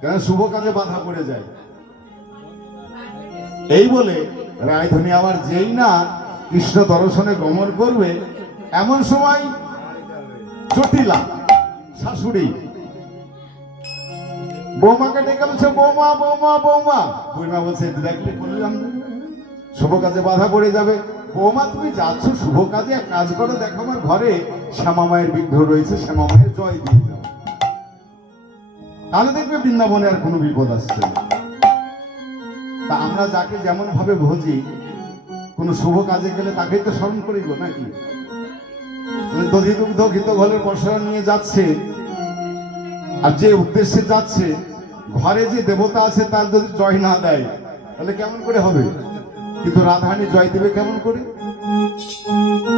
কেন শুভ কাজে বাধা পড়ে যায়। এই বলে রায়ধনী আবার যেই না কৃষ্ণ দর্শনে গমন করবে, এমন সময় জটিলা শাশুড়ি বৌমাকে ডেকে বলছে বৌমা বৌমা বৌমা। বুড়িমা বলছে দেখলে বললাম শুভ কাজে বাধা পড়ে যাবে। বৌমা তুমি যাচ্ছ শুভ কাজে, এক কাজ করো, দেখো আমার ঘরে শ্যামা মায়ের বিগ্রহ রয়েছে, শ্যামা মায়ের জয় দিয়ে যাও, তাহলে দেখবে বৃন্দাবনে আর কোনো বিপদ আসছে না। তা আমরা যাকে যেমন ভাবে ভজি, কোন শুভ কাজে গেলে তাকেই তো স্মরণ করি গো, নাকি? দধি দুগ্ধ ঘিত ঘরের পসরা নিয়ে যাচ্ছে, আর যে উদ্দেশ্যে যাচ্ছে ঘরে যে দেবতা আছে তার যদি জয় না দেয় তাহলে কেমন করে হবে? কিন্তু রাধারানী জয় দেবে কেমন করে?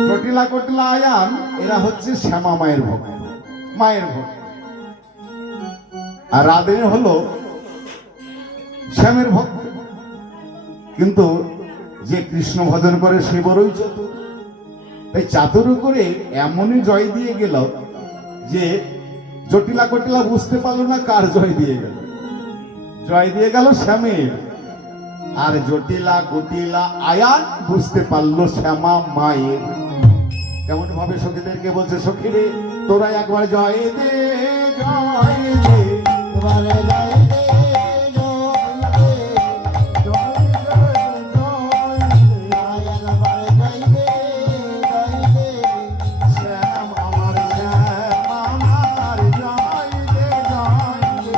জটিলা কটিলা আয়ান এরা হচ্ছে শ্যামা মায়ের ভক্ত, মায়ের ভক্ত, আর রাধে হলো শ্যামের ভক্ত। কিন্তু যে কৃষ্ণ ভজন করে সে বড়ই চতুর। তাই চাতুর করে এমনই জয় দিয়ে গেল যে জটিলা কটিলা বুঝতে পারলো না কার জয় দিয়ে গেল। জয় দিয়ে গেল শ্যামের, আর জটিলা কটিলা আয়ান বুঝতে পারলো শ্যামা মায়ের। কেমন ভাবে সখীদেরকে বলছে, সখীরে তোরা একবার জয় দে জয় দে, তোমারে জয় দে, জয় দে, জয় দে, একবারে জয় দে, জয় দে। শ্যাম আমার জয় দে জয় দে।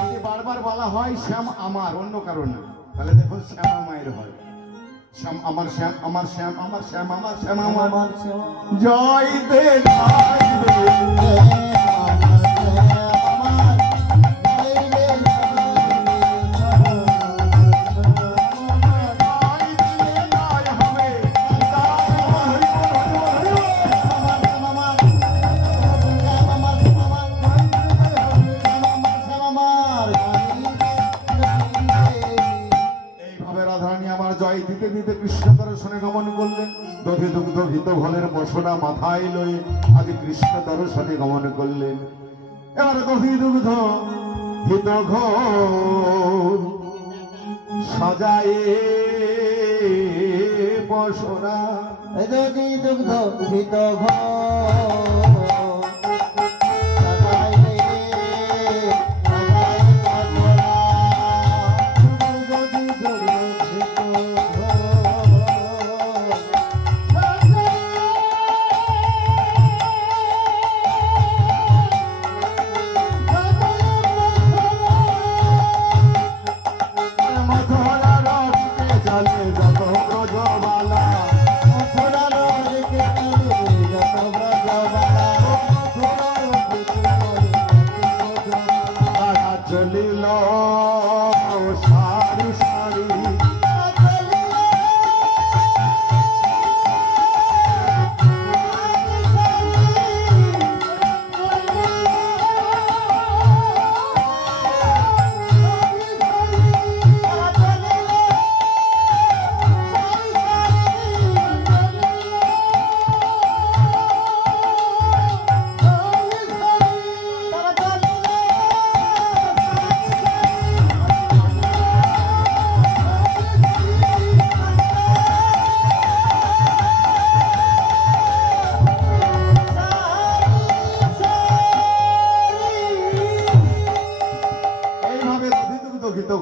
যদি বারবার বলা হয় শ্যাম আমার অন্য কারণে, তাহলে দেখুন শ্যামা মায়ের হয়। শ্যাম আমার শ্যাম আমার শ্যাম আমার শ্যাম আমার শ্যাম আমার জয় দে জয় দে। জয় দিতে দিতে কৃষ্ণ দর্শনে গমন করলেন। দধি দুগ্ধ ঘিত ঘলের বসনা মাথায় লয়ে আজ কৃষ্ণ দর্শনে গমন করলেন। এবার দধি দুগ্ধ ঘিত ঘোল সাজায়ে বসনা, দধি দুগ্ধ ঘিত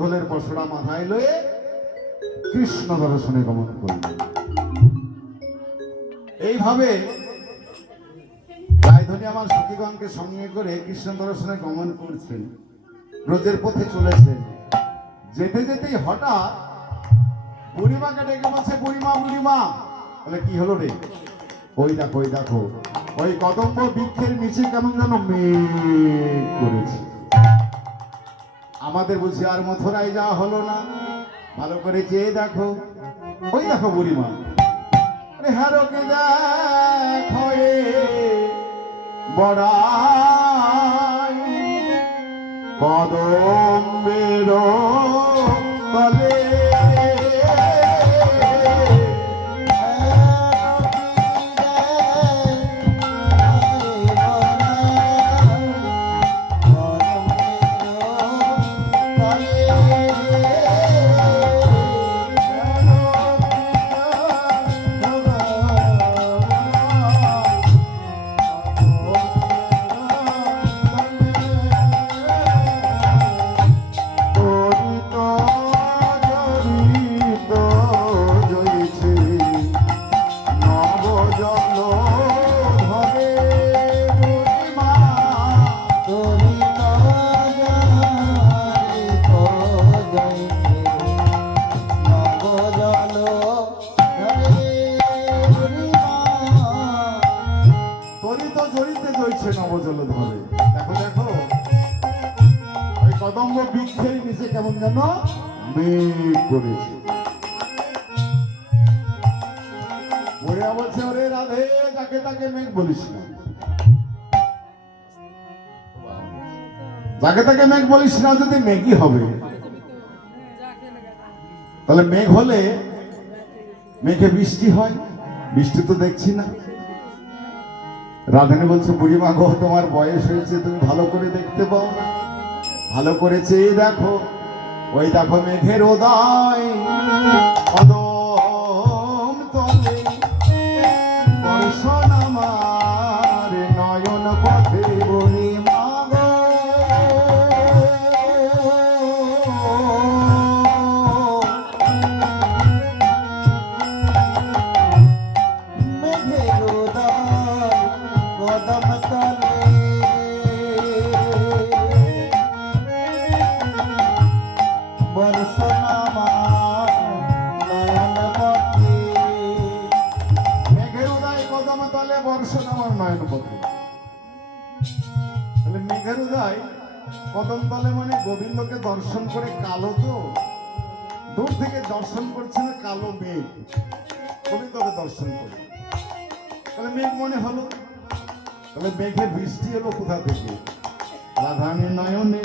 ঘোলের পশরা মাথায় লয়ে কৃষ্ণ দর্শনে গমন করলেন। এইভাবে রায়ধনী আমার সখীগণকে সঙ্গে করে কৃষ্ণ দর্শনে গমন করছেন, ব্রজের পথে চলেছেন। যেতে যেতেই হঠাৎ বুড়িমাকে ডেকে বলছে, বুড়িমা বুড়িমা। বলে কি হলো রে? ওই দেখো ওই দেখো, ওই কদম্ব বৃক্ষের নিচে কেমন যেন মেঘ করেছে। আমাদের বুঝি আর মথুরায় যাওয়া হলো না, ভালো করে চেয়ে দেখো। ওই দেখো বুড়িমা, আরে হারকে দেখো বড়াই কদমের তলে নবজল ধরে। দেখো দেখো ওই কদম্ব বৃক্ষের নিচে কেমন যেন মেঘ করেছে। ওরা বলছে ওরে রাধে যাকে তাকে মেঘ বলিস না, যাকে তাকে মেঘ বলিস না, যদি মেঘই হবে তাহলে মেঘ হলে মেঘে বৃষ্টি হয়, বৃষ্টি তো দেখছি না। রাধানী বলছে বুড়িমা গো তোমার বয়স হয়েছে, তুমি ভালো করে দেখতে পাও না, ভালো করে চেয়ে দেখো, ওই দেখো মেঘের উদয় কদম তলে বর্ষণ আমার নয়ন পথে বুড়িমা গো। মেঘের উদয় কদম তলে বর্ষণ আমার নয়ন পথে। মেঘের উদয় কদম তলে বর্ষণ আমার নয়ন পথে। তাহলে মেঘের উদয় কদম তলে মানে গোবিন্দকে দর্শন করে, কালো তো দূর থেকে দর্শন করছে না, কালো মেঘ গোবিন্দকে দর্শন করে, তাহলে মেঘ মনে হলো। তাহলে মেঘে বৃষ্টি এলো কোথা থেকে? রাধানী নয়নে।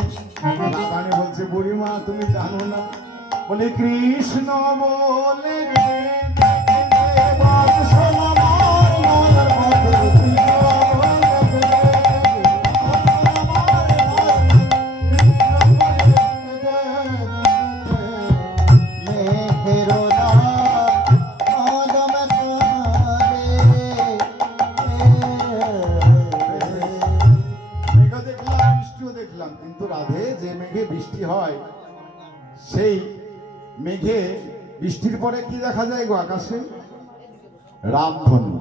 রাধানী বলছে বুড়িমা তুমি জানো না, বলে কৃষ্ণ বলে বর্ষণ আমার নয়ন পথে। মেঘের উদয় কদম তলে। মেঘ দেখলাম, বৃষ্টিও দেখলাম, কিন্তু রাধে যে মেঘে বৃষ্টি হয় সেই মেঘে বৃষ্টির পরে কি দেখা যায় গো আকাশে? রামধনু।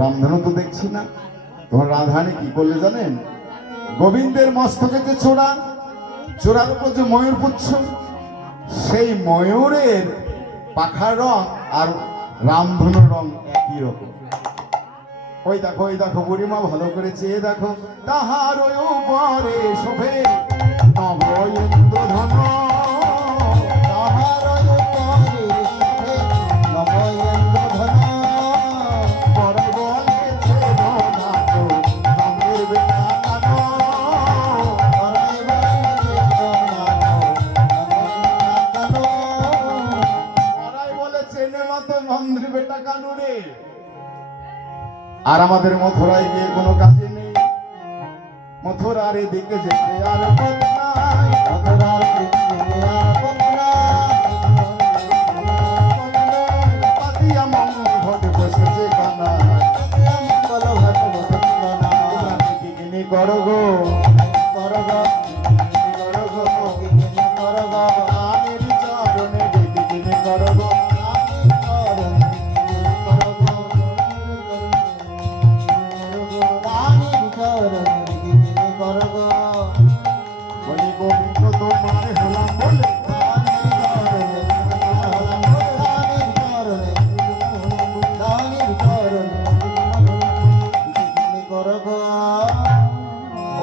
রামধনু তো দেখছি না। তোমার রাধানী কি করলে জানেন? গোবিন্দের মস্তকে যে চোরা, চোরার উপর যে ময়ূর পুচ্ছ, সেই ময়ূরের পাখার রং আর রামধনুর রং একই রকম। ওই দেখো বুড়িমা ভালো করে চেয়ে দেখো, তাহার ওই উপরে শোভে নব ইন্দ্রধন। তাহার উপরে শোভে নব ইন্দ্রধন। পরে বলেছে না তো রঙের বেটা কানো। পরে বলেছে পরাই বলেছে না তো নন্দের বেটা কানু রে। আর আমাদের মথুরায় গিয়ে কোনো কাজে নেই, মথুরার এদিকে যেতে আর পথ নাই। মথুরার দিকে আর পথ নাই। পাতিয়া মঙ্গল ঘটে বসেছে কানায়। মঙ্গল ঘট বসন্ত না। কি কিনি করো গো, করো গো, করো গো, করো গো। আমের চরণে ডেকে কিনি করো গো। বলি গোবিন্দ তোমার হলাম বলে,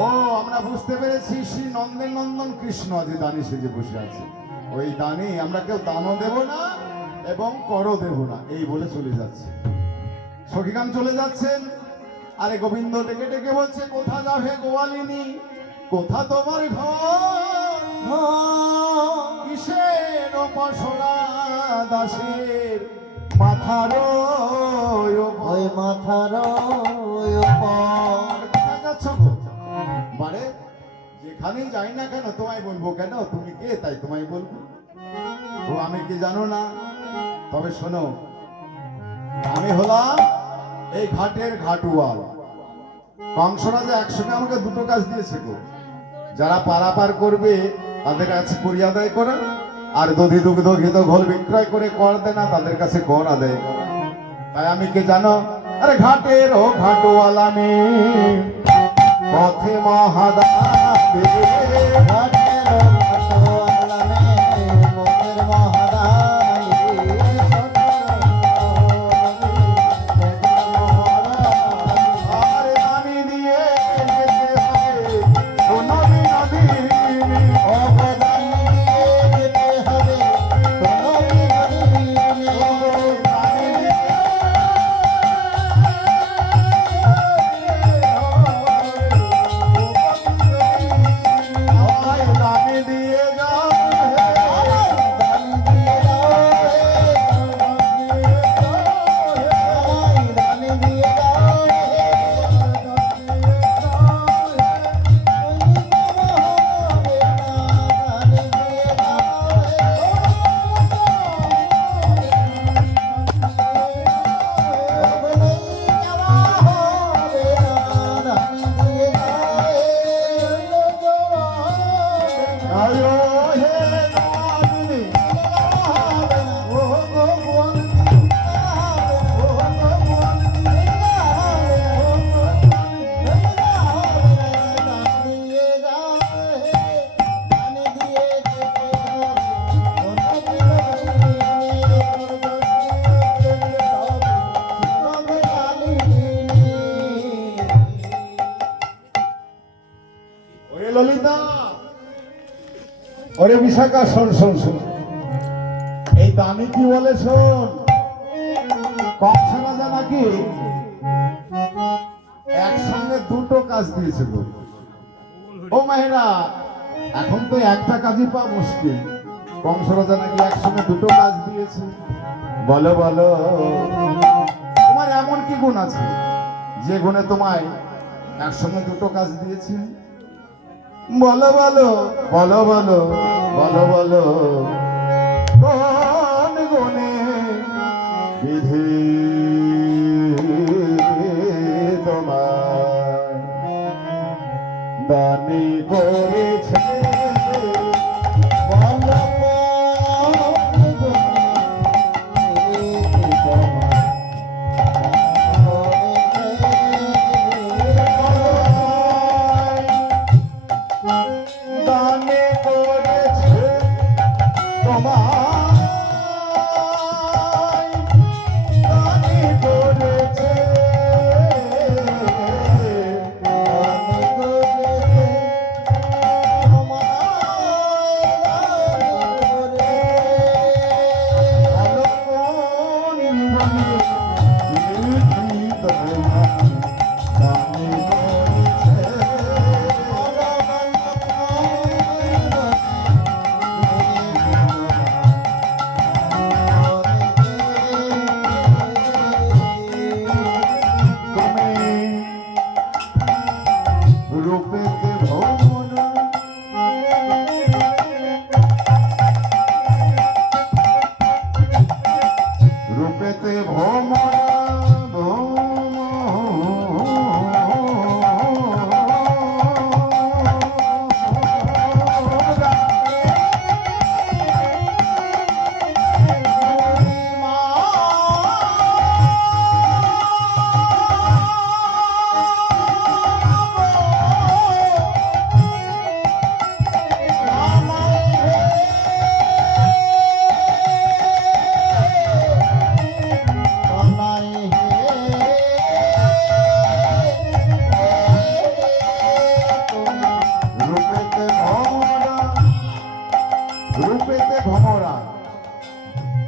ও আমরা বুঝতে পেরেছি শ্রী নন্দের নন্দন কৃষ্ণ যে দানি সেজে বসে আছে। ওই দানে আমরা কেউ দানও দেব না এবং করও দেব না, এই বলে চলে যাচ্ছে। সখীগান চলে যাচ্ছেন, আরে গোবিন্দ ডেকে ডেকে বলছে কোথা যাবে গোয়ালিনী, কোথা তোমার ঘর কিসের পশরা দাসের মাথার ওই মাথার উপর যাচ্ছ গো মানে যেখানেই যাই না কেন তোমায় বলবো কেন তুমি কে তাই তোমায় বলবো ও আমি কি জানো না তবে শোনো আমি হলাম এই ঘাটের ঘাটুয়াল কংসরাজ একসঙ্গে আমাকে দুটো কাজ দিয়েছে গো যারা পারাপার করবে তাদের কাছে করি আদায় করা আর দধি দুগ্ধ ঘিত ঘোল বিক্রয় করে কর দেয় না তাদের কাছে কর আদায় করা তাই আমি কে জানো আরে ঘাটের ও ঘাটুয়াল আমি পথে মহাদা ললিতা ওরে বিশাখা শোন শোন শোন এই দানি কি বলে শোন কংসা রাজা নাকি একসঙ্গে দুটো কাজ দিয়েছিল ও মাহেরা এখন তো একটা কাজই পাওয়া মুশকিল কংস রাজা নাকি একসঙ্গে দুটো কাজ দিয়েছে বলো বলো তোমার এমন কি গুণ আছে যে গুণে তোমায় একসঙ্গে দুটো কাজ দিয়েছে বলো বলো বলো বলো বলো বলো কোন গুণে বিধি তোমার দানি করেছে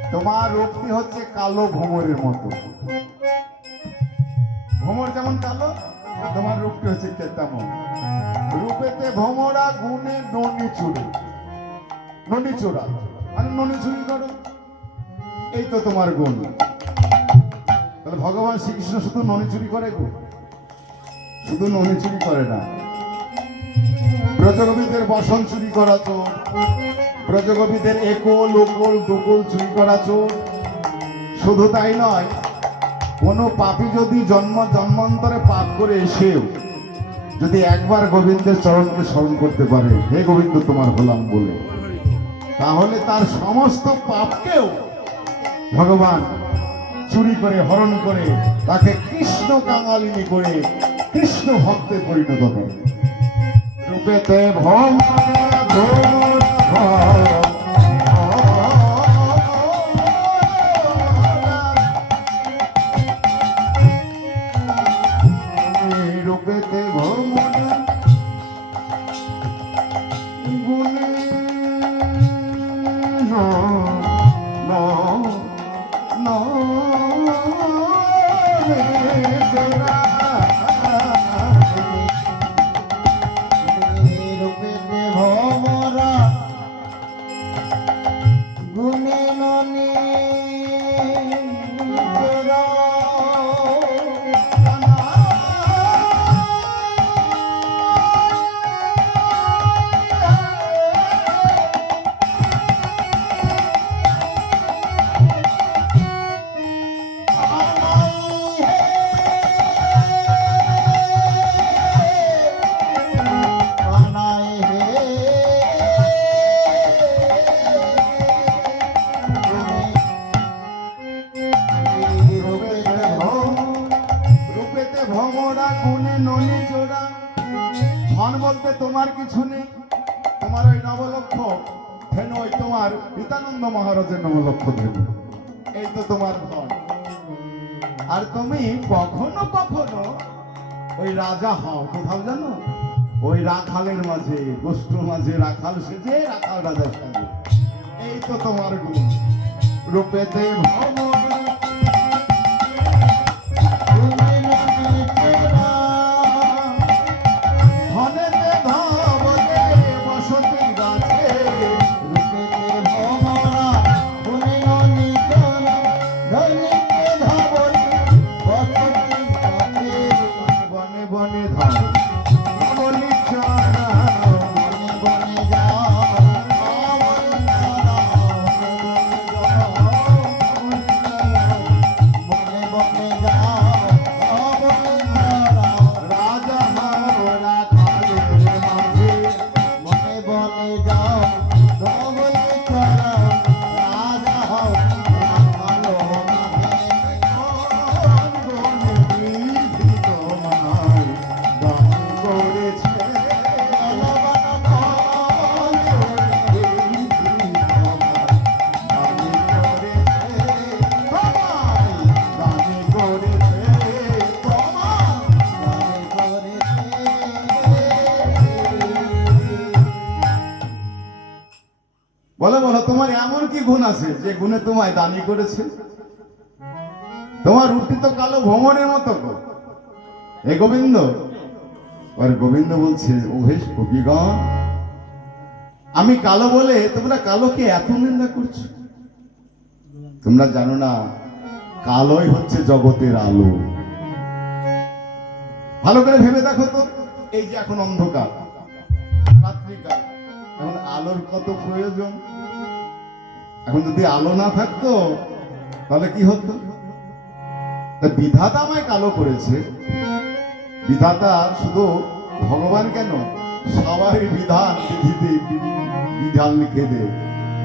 তোমার রূপটি হচ্ছে কালো ভ্রমরের মতো ভ্রমর যেমন কালো তোমার রূপটি হচ্ছে কেমন? রূপেতে ভমরা, গুণে ননি চুরি। ননি চোরা মানে ননি চুরি করো, এই তো তোমার গুণ। তাহলে ভগবান শ্রীকৃষ্ণ শুধু ননি চুরি করে গো? শুধু ননি চুরি করে না, ব্রজগোপীদের বসন চুরি করা চোর, ব্রজগোপীদের একল ওকল দুকল চুরি করা চোর। শুধু তাই নয়, কোনো পাপী যদি জন্মান্তরে পাপ করে এসেও যদি একবার গোবিন্দের চরণকে স্মরণ করতে পারে, হে গোবিন্দ তোমার হলাম বলে, তাহলে তার সমস্ত পাপকেও ভগবান চুরি করে হরণ করে তাকে কৃষ্ণ কাঙালিনী করে কৃষ্ণ ভক্তে পরিণত করে। রূপেতে রূপেতে ভমরা, গুণে রূপেতে ভমরা, গুণে ননি চোরা। রূপেতে ভমরা, গুণে ননি চোরা। ধন বলতে তোমার কিছু নেই, তোমার ওই নবলক্ষ ধেনু, ওই তোমার নিত্যানন্দ মহারাজের নবলক্ষ ধেনু, এই তো তোমার ধন। আর তুমি কখনো কখনো ওই রাজা হও কোথাও জানো, ওই রাখালের মাঝে, গোষ্ঠীর মাঝে রাখাল সেজে রাখাল রাজা সাজে, এই তো তোমার গুণ। রূপেতে ভমরা, গুণে ননি চোরা। ধনেতে ধবলে বসতি গাছে, রূপেতে ভমরা, গুণে ননি চোরা। ধনিকে ধবলে বসতি গাছে। বনে বনে ধর বলি চারা, বনে বনে যাও, বনে বনে যাও, রাজা হও রাখালের মাঝে, বনে বনে যাও, বনে চড়াও, রাজা হও ভালো বনে বিধি তোমায় দান করেছে, বলো বলো তোমার এমন কি গুণ আছে যে গুণে তোমায় দানি করেছে? তোমার রূপটি তো কালো ভ্রমণের মতো গো। হে গোবিন্দ, আর গোবিন্দ বলছে, ও হে কবিগণ, আমি কালো বলে তোমরা কালোকে এত নিন্দা করছো? তোমরা জানো না কালোই হচ্ছে জগতের আলো। ভালো করে ভেবে দেখো তো, এই যে এখন অন্ধকার রাত্রিকাল, এখন আলোর কত প্রয়োজন। এখন যদি আলো না থাকতো তাহলে কি হতো? তা বিধাতা আমায় কালো করেছে। বিধাতা শুধু ভগবান কেন, সবাই বিধান বিধান লিখে দে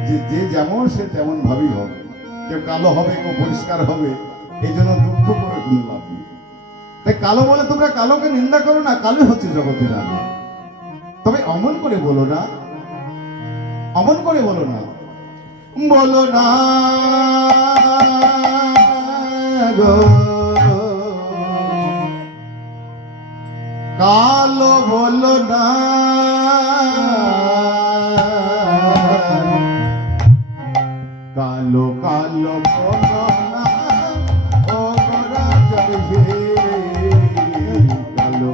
যে যে যেমন সে তেমন ভাবেই হবে। কেউ কালো হবে, কেউ পরিষ্কার হবে, এই জন্য দুঃখ করে কোনো লাভ নেই। তাই কালো বলে তোমরা কালোকে নিন্দা করো না, কালো হচ্ছে জগতের আলো। তবে অমন করে বলো না, অমন করে বলো না, বলো না গো, কালো বলো না, কালো কালো বলো না, ও গোরা জয় হে, কালো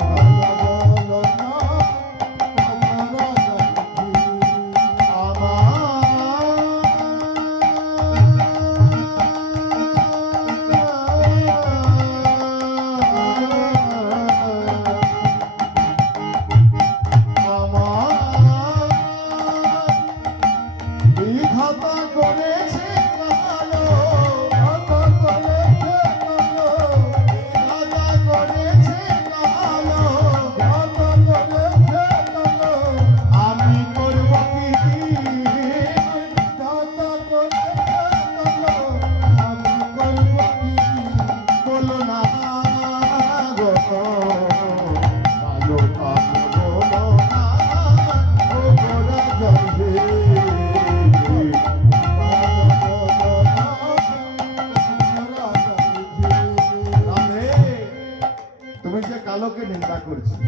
কালোকে নিন্দা করছি।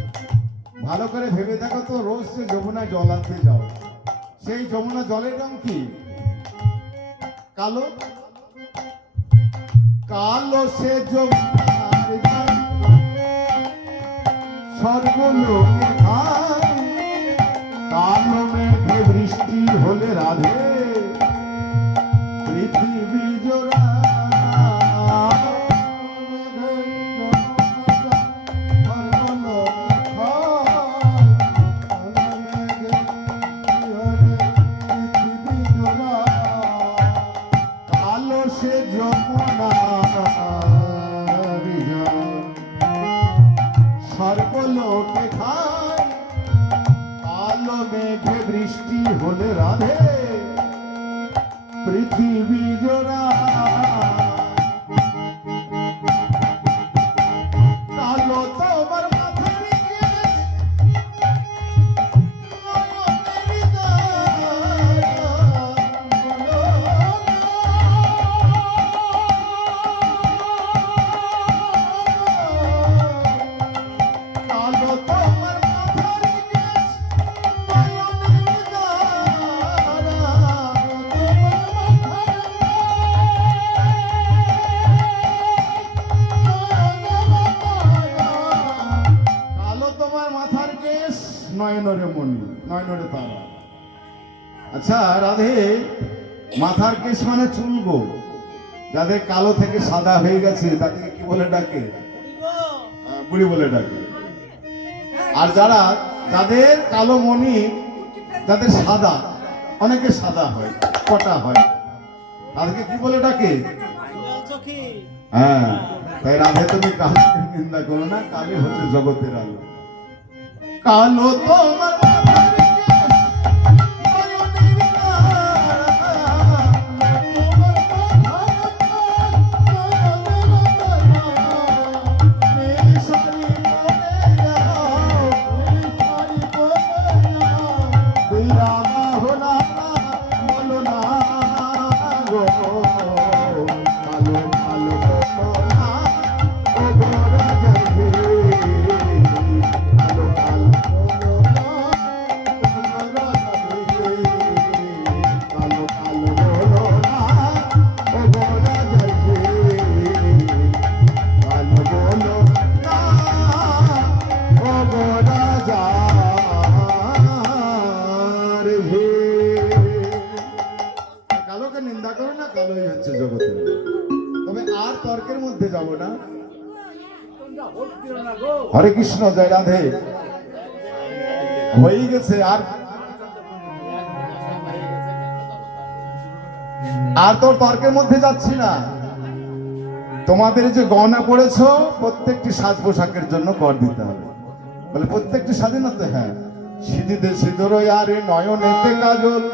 ভালো করে ভেবে দেখো তো, রোজ যে যমুনায় জল আনতে যাও, সেই যমুনা জলের রং কি? কালো। কালো সে যমুনার জল, সর্বলোকে ভাই। কালো মেঘে বৃষ্টি হলে রাধে পৃথিবী জোড়া। কালো সে যমুনার জল, সর্বলোকে খায়। কালো মেঘে বৃষ্টি হলে রাধে পৃথিবী জোড়া। কালো তোমার মাথার কেশ, নয়নের দাগ। কালো তোমার মাথার কেশ, নয়নের কালো তোমার মাথার কেশ, নয়নরে মণি, নয়নরে তারা। আচ্ছা রাধে, মাথার কেশ মানে চুল গো। যাদের কালো থেকে সাদা হয়ে গেছে তাকে কি বলে ডাকে? বুড়ি বলে ডাকে। আর যাদের কালো মণি, যাদের সাদা, অনেকে সাদা হয়, কটা হয়, তাদেরকে কি বলে ডাকে? হ্যাঁ, তাই রাধে তুমি কালোকে নিন্দা করো না, কালী হচ্ছে জগতের আলো। কালো তোমার মাথার কেশ, নয়নের কালোকে নিন্দা করো না, কালোই হচ্ছে জগতের। তবে আর তর্কের মধ্যে যাব না। হরে কৃষ্ণ, জয় রাধে। হয়ে গেছে, আর তোর তর্কের মধ্যে যাচ্ছি না। তোমাদের যে গহনা পড়েছো, প্রত্যেকটি সাজ পোশাকের জন্য কর দিতে হবে। বলে প্রত্যেকটি স্বাধীনতা? হ্যাঁ। সিঁদিতে সিঁদুর আরে নয়নেতে কাজল,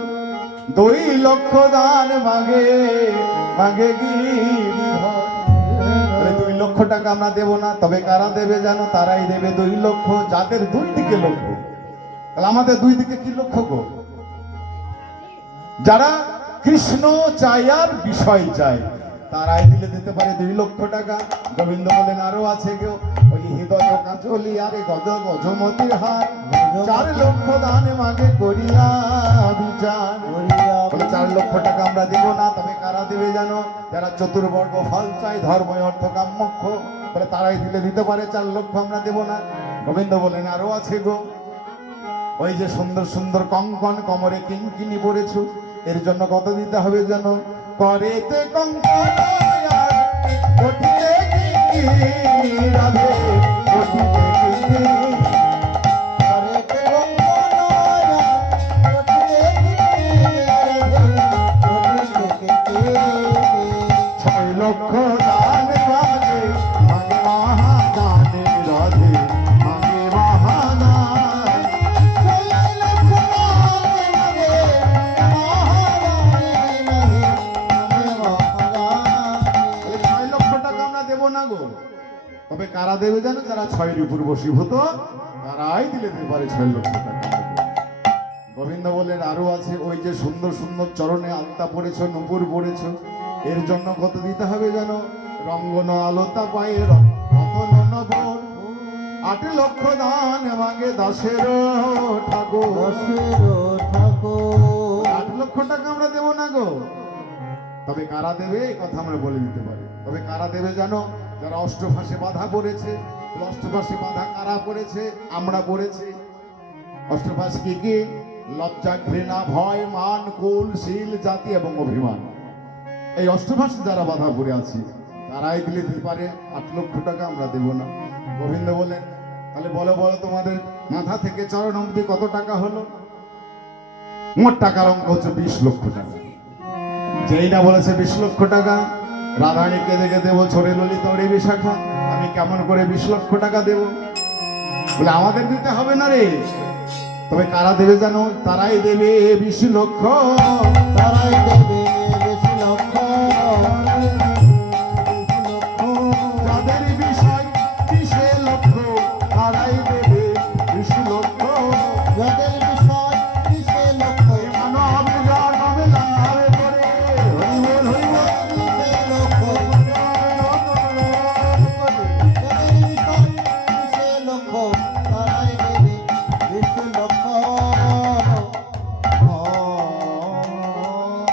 2 লক্ষ দান মাগে মাগে গিরিধর। 2 লক্ষ টাকা আমরা দেব না, তবে কারা দেবে জানো? তারাই দেবে 2 লক্ষ, যাদের 2 দিকে লক্ষ্য। তাহলে আমাদের 2 দিকে কি লক্ষ্য গো? যারা কৃষ্ণ চাই আর বিষয় চাই, তারাই দিতে পারে 2 লক্ষ টাকা। গোবিন্দ বলেন আরো আছে কেউ, ওই হৃদয় কাঁচলি আরে গজ গজমতির হার, 4 লক্ষ দানে মাগে করিয়া বিচার। বলে 4 লক্ষ টাকা আমরা দেব না, তবে কারা দেবে জানো? যারা চতুর্বর্গ ফল চাই, ধর্ম অর্থ কাম মোক্ষ, বলে তারাই দিতে পারে 4 লক্ষ আমরা দেব না। গোবিন্দ বলেন আরো আছে গো, ওই যে সুন্দর সুন্দর কঙ্কন কমরে কিঙ্কিনি পড়েছো, এর জন্য কত দিতে হবে জানো? করেতে কঙ্কন আর কোটিতে কিঙ্কিনি, রাধে কোটিতে কিঙ্কিনি। করেতে কঙ্কন আর কোটিতে কিঙ্কিনি, রাধে কোটিতে কিঙ্কিনি। 6 লক্ষ দান মাগে মাগে মহাদানে, রাধে মাগে মহাদান। 6 লক্ষ দান মাগে মহাদানে, রাধে মাগে মহাদানে। 6 লক্ষ টাকা আমরা দেব না গো, তবে কারা দেবে জানো? যারা 6 উপর বশীভূত, তারাই দিতে পারে 6 লক্ষ টাকা। গোবিন্দ বলেন আরো আছে, ওই যে সুন্দর সুন্দর চরণে আলতা পড়েছো, নুপুর পড়েছো, এর জন্য কত দিতে হবে জানো? রঙ্গন আলতা পায়ে রতন নবর, 8 লক্ষ দান মাগে 10 ঠাকুর। দশের ঠাকুর 8 লক্ষ টাকা আমরা দেব না গো। তবে কারা দেবে এই কথা আমরা বলে দিতে পারি। তবে কারা দেবে জানো? যারা অষ্টভাষে বাধা পড়েছে। অষ্টভাষে বাধা কারা পড়েছে? আমরা পড়েছি। অষ্টভাষ কি কি? লজ্জা, ঘৃণা, ভয়, মান, কুল, শীল, জাতি এবং অভিমান। এই অষ্টভাষে যারা বাধা পড়ে আছি তারাই দিতে পারে। 8 লক্ষ টাকা আমরা দেব না। গোবিন্দ বলেন তাহলে বলো বলো তোমাদের মাথা থেকে চরণ অবধি কত টাকা হলো? মোট টাকার অঙ্ক হচ্ছে 20 লক্ষ টাকা। যেই না বলেছে 20 লক্ষ টাকা, রাধারানী কেঁদে কেঁদে বলছে ওরে ললিতা ওরে বিশাখা আমি কেমন করে 20 লক্ষ টাকা দেব? বলে আমাদের দিতে হবে না রে। তবে কারা দেবে জানো? তারাই দেবে 20 লক্ষ। তারাই দেবে 20 লক্ষ। যাদের বিষয় 20 লক্ষ তারাই দেবে 20 লক্ষ। যাদের বিষয় 20 লক্ষ। মানব জন্ম লাভ করে হরি বল হরি বল। 20 লক্ষ। যাদের বিষয় 20 লক্ষ তারাই দেবে 20 লক্ষ।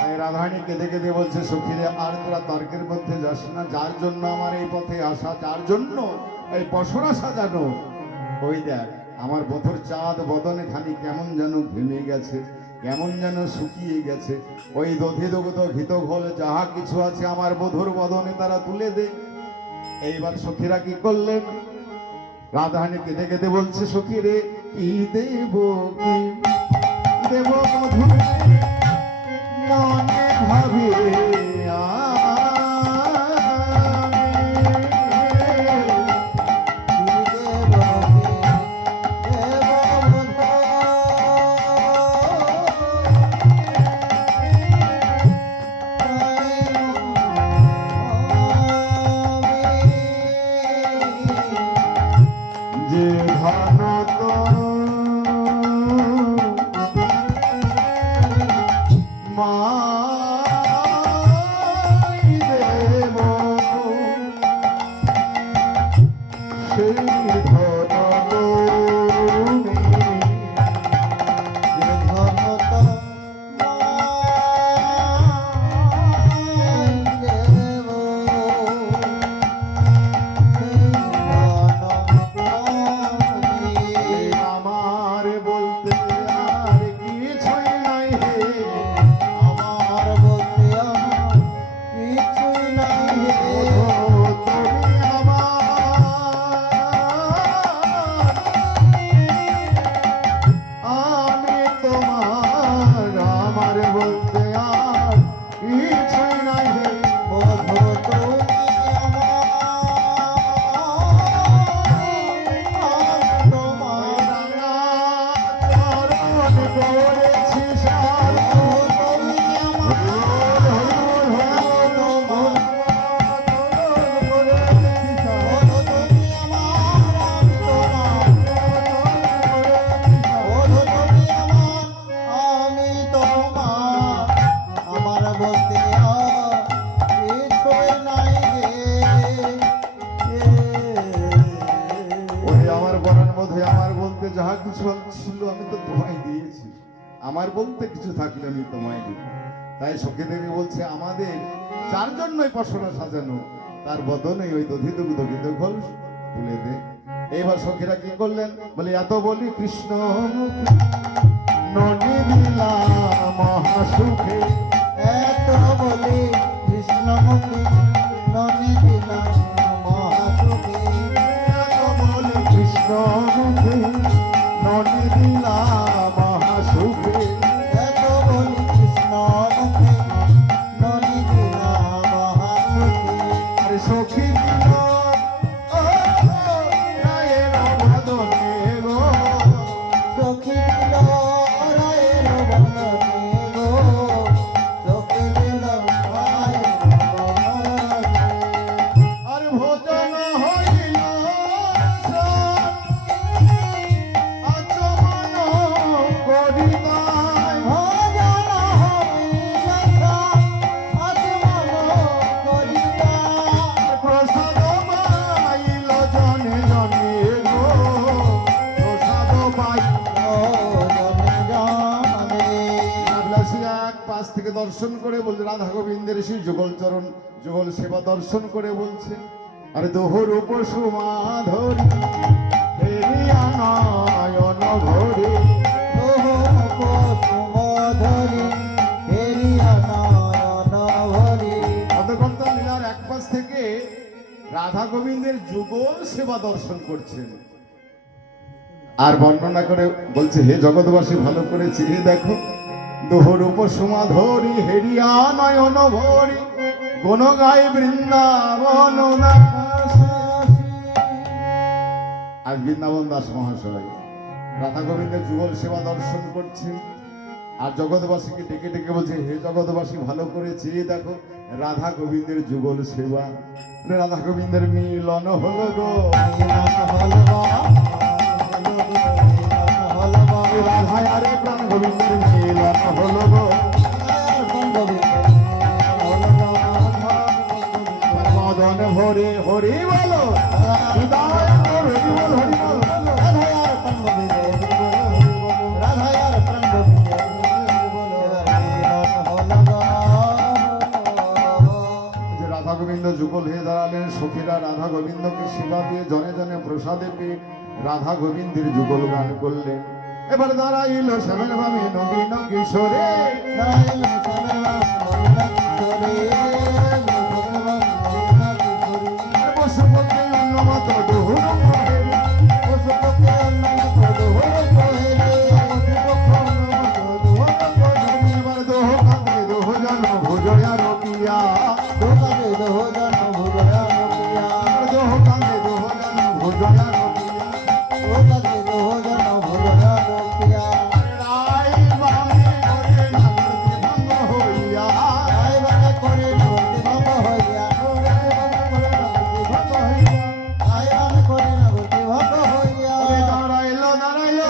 এই রাধারানী কেঁদে কেঁদে বলছে সখীরে আর তোরা তর্কের মধ্যে যাস না। যার জন্য আমার এই পথে আসা, যার জন্য এই পসরা সাজানো, ওই দেখ আমার বধুর চাঁদ বদনে খানি কেমন যেন ভেঙে গেছে, কেমন যেন শুকিয়ে গেছে। ওই দধি দুগ্ধ ঘিত ঘোল যাহা কিছু আছে আমার বধুর বদনে তারা তুলে দে। এইবার সখীরা কি করলেন? রাধারানী কেঁদে কেঁদে বলছে সখীরে কি দেব কি দেব মধুর মনে ভাবে যে ধন তো মাই দেব সেই ধন আমার বলতে আর কিছুই নাই হে। আমার বলতে আমার কিছুই নাই হে। তুমি আমি তোমার, আমার বলতে আর কিছুই নাই হে। বধূ তুমি আমার, আমি তোমার। চরণ করেছি সার। বধূ তুমি আমার, আমি তোমার। বধূ তুমি আমার, আমি তোমার। বধূ তুমি আমার, আমি তোমার। আমার বলতে আর কিছুই নাই হে। ওরে আমার বরণ মধ্যে আমার বলতে যাহা কিছু ছিল আমি তো তোমায় দিয়েছি। আমার বলতে কিছু থাকলে আমি তোমায় দিই। তাই সখী দেবী বলছে আমাদের যার জন্যই পশরা সাজানো তার বদনে ওই দধি দুগ্ধ ঘিত ঘোল তুলে দে। এইবার সখীরা কি করলেন? বলে এত বলি কৃষ্ণ মুখে ননি দিলাম মহাসুখে। এত বলি কৃষ্ণমুখী ননি দিলাম মহাসুখী। এত বলি কৃষ্ণ মুখে ননি দিলাম মহাসুখে। এত বলি কৃষ্ণমুখী ননি দিলাম মহাসুখী। আরে সখী দিল ও রায়ের বদনে গো। সখী দিল রায়ের বদনে গো। দর্শন করে বলছে, রাধা গোবিন্দের সেই যুগল চরণ যুগল সেবা দর্শন করে বলছে, আরে দোহর উপসুমাধরি হেরিয়া নয়ন ভরে। অতকর্তা লীলার এক পাশ থেকে রাধা গোবিন্দের যুগল সেবা দর্শন করছেন আর বর্ণনা করে বলছে, হে জগৎবাসী ভালো করে চেয়ে দেখো, দোহর উপসুমাধরি হেরিয়া নয়ন ভরি, কোন গায়ে বৃন্দাবন নাসে। আজ বৃন্দাবন দাস মহাশয় রাধা গোবিন্দের যুগল সেবা দর্শন করছেন আর জগৎবাসীকে ডেকে ডেকে বলছে, হে জগৎবাসী ভালো করে চেয়ে দেখো, রাধা গোবিন্দের যুগল সেবা, মানে রাধা গোবিন্দের মিলন হলো গো, রাধা আরে প্রাণ গোবিন্দের মিলন হলো গো, মদন ভরে হরি বলো, হৃদয় মোর হরি বল, হরি বল। যে রাধা গোবিন্দ যুগল হয়ে দাঁড়ালেন, সখীরা রাধা গোবিন্দকে সেবা দিয়ে জনে জনে প্রসাদে পেয়ে রাধা গোবিন্দের যুগল গান করলেন। এবার দাঁড়াইল শ্যামের ভাবে নবীন কিশোরে, পশুপতি অন্নমত দোহর মোহে, এবার দোহ কাঁদে দোহ জন ভুজয়া রকিয়া, দোহ কাঁদে দোহ জন ভুজয়া রকিয়া, রাই বামে করে নাগরতি ভঙ্গ হইয়া, রাই বামে করে নাগরতি ভঙ্গ হইয়া, দাঁড়াইলো দাঁড়াইলো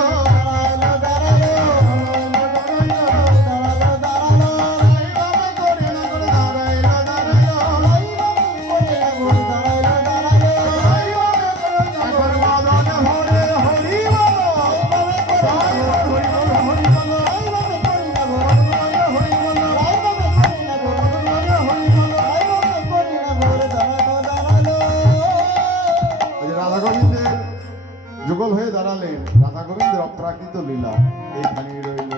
রাধা গোবিন্দের যুগল হয়ে দাঁড়ালেন। রাধা গোবিন্দের অপ্রাকৃত লীলা এইখানেই রইল।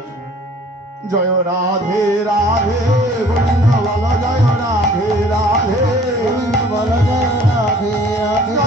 জয় রাধে রাধে গোবিন্দ বল, জয় রাধে রাধে বল জয় রাধে রাধে।